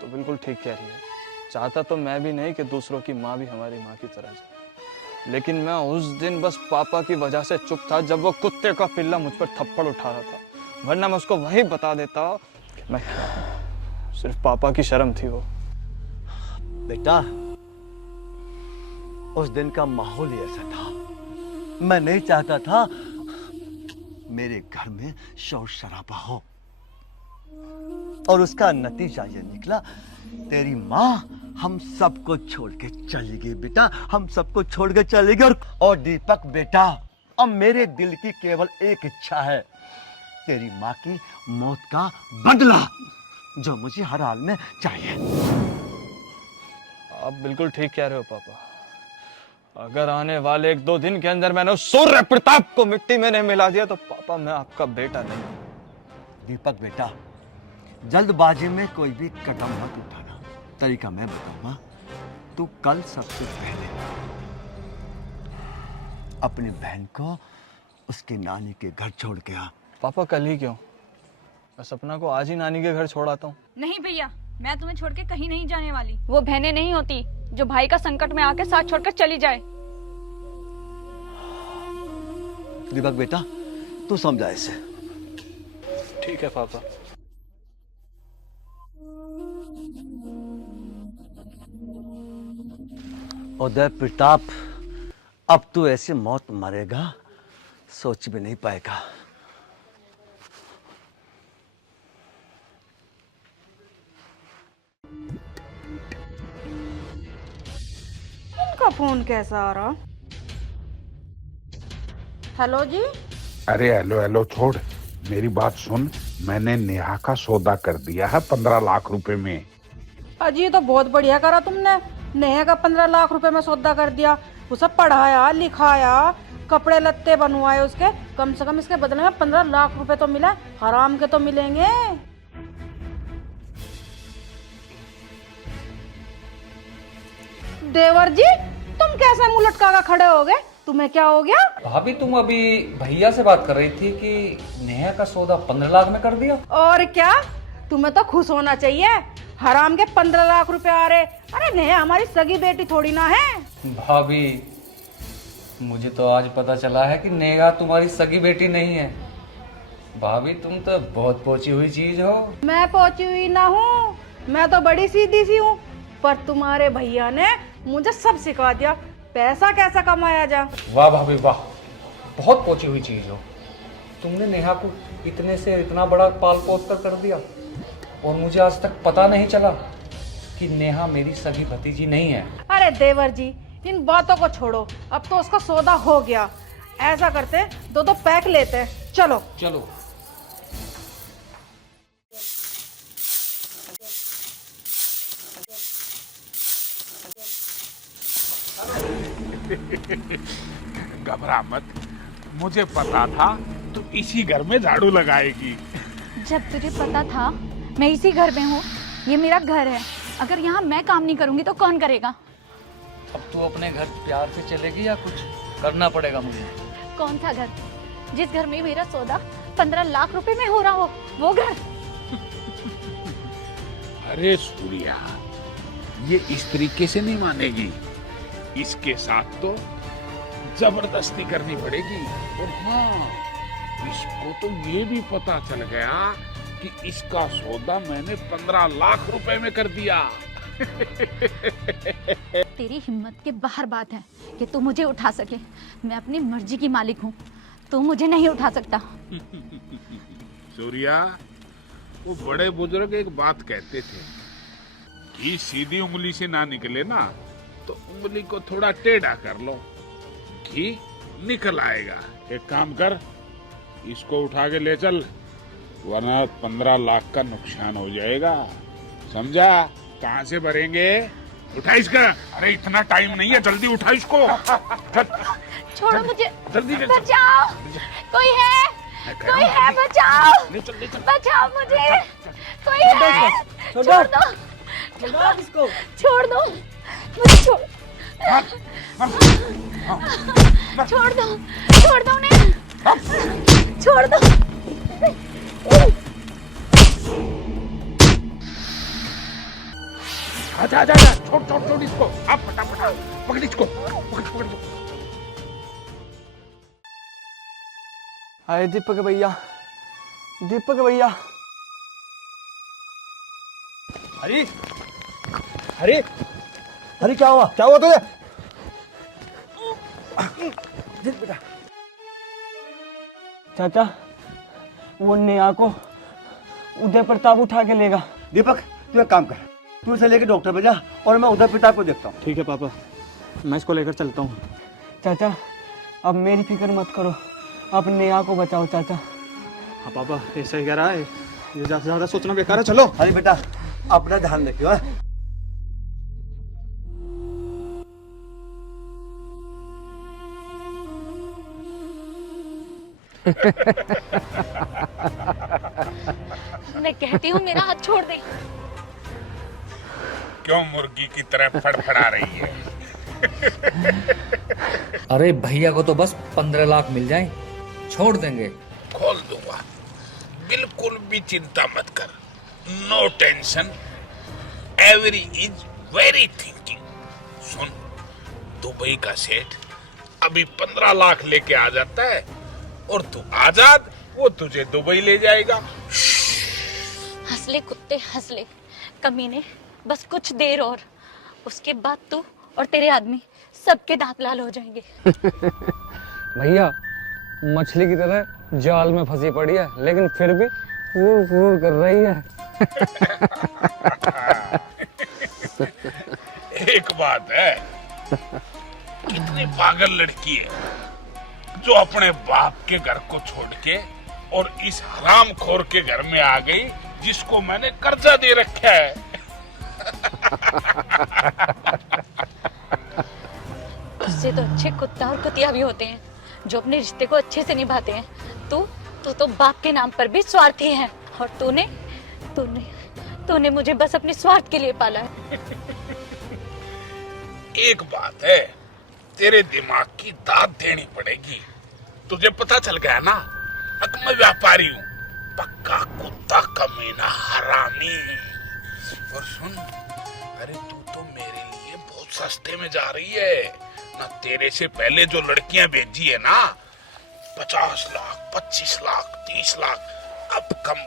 तो बिल्कुल ठीक कह रही है। चाहता तो मैं भी नहीं कि दूसरों की माँ भी हमारी माँ की तरह जाए, लेकिन मैं उस दिन बस पापा की वजह से चुप था जब वो कुत्ते का पिल्ला मुझ पर थप्पड़ उठा रहा था, वरना मैं उसको वही बता देता कि मैं क्या हूं। सिर्फ पापा की शर्म थी वो। बेटा उस दिन का माहौल ही ऐसा था। मैं नहीं चाहता था मेरे घर में शोर शराबा हो, और उसका नतीजा ये निकला, तेरी माँ हम सबको छोड़ के चली गई। बेटा हम सबको छोड़ के चली गई। और दीपक बेटा, अब मेरे दिल की केवल एक इच्छा है, तेरी माँ की मौत का बदला, जो मुझे हर हाल में चाहिए। आप बिल्कुल ठीक कह रहे हो पापा। अगर आने वाले 1-2 दिन के अंदर मैंने उस सूर्य प्रताप को मिट्टी में नहीं मिला दिया तो पापा मैं आपका बेटा नहीं। दीपक बेटा, जल्दबाजी में कोई भी कदम मत उठाना। तरीका मैं बताऊंगा। तू कल सबसे पहले अपनी बहन को उसकी नानी के घर छोड़ के आ। पापा कल ही क्यों? मैं सपना को आज ही नानी के घर छोड़ आता हूँ। नहीं भैया, मैं तुम्हें छोड़ के कहीं नहीं जाने वाली। वो बहनें नहीं होती जो भाई का संकट में आके साथ छोड़कर चली जाए। दीपक बेटा तू समझा इसे। ठीक है पापा। उदय प्रताप, अब तू ऐसी मौत मरेगा सोच भी नहीं पाएगा। उनका फोन कैसा आ रहा? हेलो जी। अरे हेलो हेलो छोड़, मेरी बात सुन। मैंने नेहा का सौदा कर दिया है 15 लाख रुपए में। अजी ये तो बहुत बढ़िया करा तुमने। नेहा का 15 लाख रुपए में सौदा कर दिया। उसे पढ़ाया लिखाया, कपड़े लत्ते बनवाए उसके। कम से कम इसके बदले में 15 लाख रुपए तो मिला। हराम के तो मिलेंगे। देवर जी तुम कैसे मुंह लटका कर खड़े हो गए? तुम्हें क्या हो गया? भाभी तुम अभी भैया से बात कर रही थी कि नेहा का सौदा 15 लाख में कर दिया। और क्या, तुम्हें तो खुश होना चाहिए। हराम के 15 लाख रुपए आ रहे। अरे नेहा हमारी सगी बेटी थोड़ी ना है। भाभी मुझे तो आज पता चला है कि नेहा तुम्हारी सगी बेटी नहीं है। भाभी तुम तो बहुत पहुंची हुई चीज हो। मैं पहुंची हुई ना हूँ, मैं तो बड़ी सीधी सी हूँ। पर तुम्हारे भैया ने मुझे सब सिखा दिया, पैसा कैसा कमाया जा। वाह भाभी वाह, बहुत पहुंची हुई चीज हो। तुमने नेहा को इतने से इतना बड़ा पाल पोस कर दिया, और मुझे आज तक पता नहीं चला कि नेहा मेरी सगी भतीजी नहीं है। अरे देवर जी इन बातों को छोड़ो, अब तो उसका सौदा हो गया। ऐसा करते 2-2 पैक लेते हैं। चलो चलो। घबरा मत, मुझे पता था तू इसी घर में झाड़ू लगाएगी। जब तुझे पता था मैं इसी घर में हूँ, ये मेरा घर है, अगर यहाँ मैं काम नहीं करूँगी तो कौन करेगा? अब तू अपने घर प्यार से चलेगी या कुछ करना पड़ेगा मुझे? कौन सा घर? जिस घर में मेरा सौदा 15 लाख रुपए में हो रहा हो, वो घर। अरे सूर्या, ये इस तरीके से नहीं मानेगी। इसके साथ तो जबरदस्ती करनी पड़ेगी। और हाँ, इसको तो ये भी पता चल गया कि इसका सौदा मैंने 15 लाख रुपए में कर दिया। तेरी हिम्मत के बाहर बात है कि तू मुझे उठा सके। मैं अपनी मर्जी की मालिक हूँ, तू मुझे नहीं उठा सकता। सूर्या, वो बड़े बुजुर्ग एक बात कहते थे कि सीधी उंगली से ना निकले ना तो उंगली को थोड़ा टेढ़ा कर लो, घी निकल आएगा। एक काम कर, इसको उठा के ले चल, वरना 15 लाख का नुकसान हो जाएगा, समझा? कहाँ से भरेंगे? उठा इसका। अरे इतना टाइम नहीं है, जल्दी उठा इसको। छोड़ो मुझे, जल्दी बचाओ, कोई है, कोई है, बचाओ, बचाओ मुझे, कोई है, छोड़ दो, छोड़ दो मुझे, छोड़ दो, छोड़ दो उन्हें, छोड़ दो। आजा आजा, छोड़ छोड़ छोड़ इसको, आप फटाफट पकड़ इसको, पकड़ पकड़। हाय दीपक भैया, दीपक भैया। हरी, हरी, हरी क्या हुआ? क्या हुआ तुझे? बेटा चाचा, वो नेहा को उदय प्रताप उठा के लेगा। दीपक, तू एक काम कर, तू इसे लेके डॉक्टर पे जा और मैं उदय प्रताप को देखता हूँ। ठीक है पापा, मैं इसको लेकर चलता हूँ। चाचा, अब मेरी फिक्र मत करो, अब नेहा को बचाओ चाचा। हाँ पापा, ऐसा ही कह रहा है, ये ज्यादा सोचना बेकार है। चलो। अरे बेटा, अपना ध्यान रखियो। मैं कहती हूँ मेरा हाथ छोड़ दे। क्यों मुर्गी की तरह फड़फड़ा रही है? अरे भैया को तो बस 15 लाख मिल जाए, छोड़ देंगे। खोल दूंगा, बिल्कुल भी चिंता मत कर, no tension, every is very thinking. सुन, दुबई का सेठ अभी 15 लाख लेके आ जाता है और तू आजाद, वो तुझे दुबई ले जाएगा। हंस ले कुत्ते, हंस ले कमीने, बस कुछ देर और, उसके बाद तू और तेरे आदमी सबके दांत लाल हो जाएंगे। भैया, मछली की तरह जाल में फंसी पड़ी है, लेकिन फिर भी फूर फूर कर रही है। एक बात है, कितनी पागल लड़की है जो अपने बाप के घर को छोड़ के और इस हरामखोर के घर में आ गई जिसको मैंने कर्जा दे रखा है। उससे तो अच्छे कुत्ता और कुतिया भी होते हैं जो अपने रिश्ते को अच्छे से निभाते हैं। तू तो बाप के नाम पर भी स्वार्थी है, और तूने मुझे बस अपने स्वार्थ के लिए पाला है। एक बात है, तेरे दिमाग की दाद देनी पड़ेगी। तुझे पता चल गया ना, अब मैं व्यापारी हूँ, पक्का कुत्ता, कमीना, हरामी। और सुन, अरे तू तो मेरे लिए बहुत सस्ते में जा रही है ना। तेरे से पहले जो लड़कियां भेजी है ना, 50 लाख, 25 लाख, 30 लाख, अब कम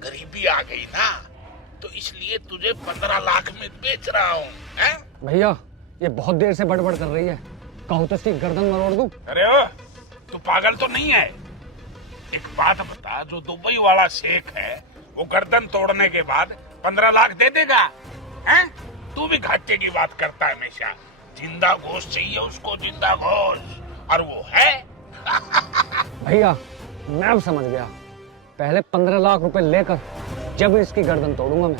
गरीबी आ गई ना, तो इसलिए तुझे 15 लाख में बेच रहा हूँ। भैया, ये बहुत देर से बड़बड़ कर रही है, कहूँ तो इसकी गर्दन मरोड़ दूं। अरे ओ, तू पागल तो नहीं है? एक बात बता, जो दुबई वाला शेख है वो गर्दन तोड़ने के बाद 15 लाख दे देगा? हैं? तू भी घाटे की बात करता है हमेशा। जिंदा गोश्त चाहिए उसको, जिंदा गोश्त, और वो है। भैया, मैं अब समझ गया, पहले 15 लाख रुपए लेकर जब इसकी गर्दन तोड़ूंगा मैं।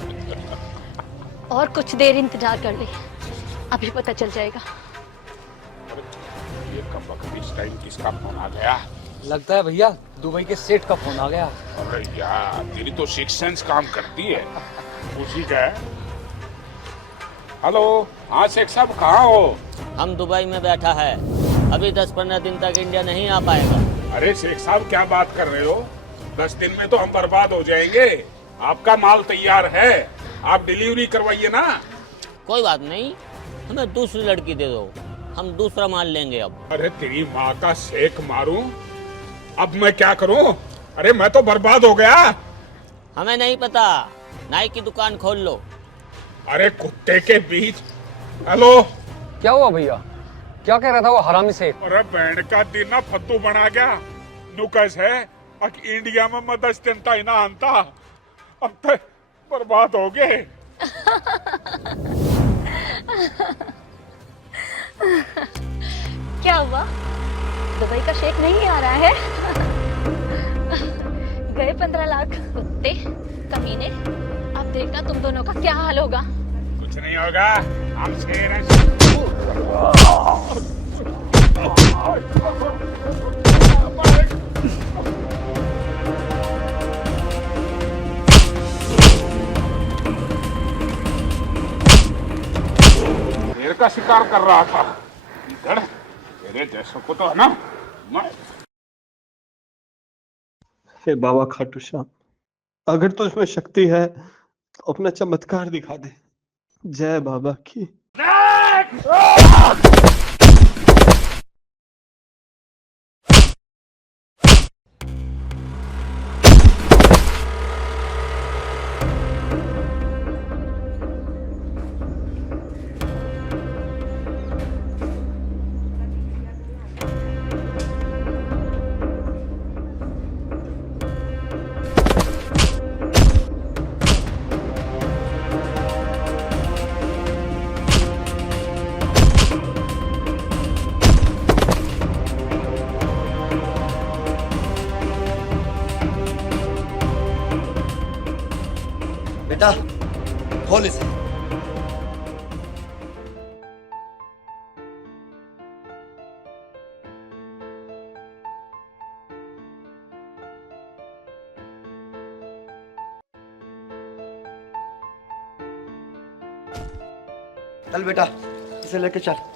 और कुछ देर इंतजार कर ले, अभी पता चल जाएगा। ये कब वक्त इस टाइम किसका फोन आ गया? लगता है भैया दुबई के सेठ का फोन आ गया। अरे यार, तेरी तो सिक्स सेंस काम करती है। उसी का है। हेलो, हाँ शेख साहब, कहाँ हो? हम दुबई में बैठा है, अभी 10-15 दिन तक इंडिया नहीं आ पाएगा। अरे शेख साहब, क्या बात कर रहे हो? 10 दिन में तो हम बर्बाद हो जाएंगे। आपका माल तैयार है, आप डिलीवरी करवाइए ना। कोई बात नहीं, हमें दूसरी लड़की दे दो, हम दूसरा माल लेंगे अब। अरे तेरी माँ का शेख मारूं, अब मैं क्या करूं? अरे मैं तो बर्बाद हो गया। हमें नहीं पता, नाई की दुकान खोल लो। अरे कुत्ते के बीच। हेलो, क्या हुआ भैया? क्या कह रहा था वो हरामी से? अरे बैंड का दिन ना फद्दू बना गया। नुकस है कि इंडिया में मदद जनता ही ना आनता। अब तो बर्बाद हो गए। क्या हुआ? दुबई का शेख नहीं आ रहा है? गए 15 लाख। कुत्ते कमीने, अब देखना तुम दोनों का क्या हाल होगा। कुछ नहीं होगा, हम शेर हैं। शेर का शिकार कर रहा था। इधर तेरे जैसों को तो है ना मैं। हे बाबा खाटू श्याम, अगर तुझमें शक्ति है तो अपना चमत्कार दिखा दे। जय बाबा की। बेटा खोल इसे। चल बेटा, इसे लेके चल।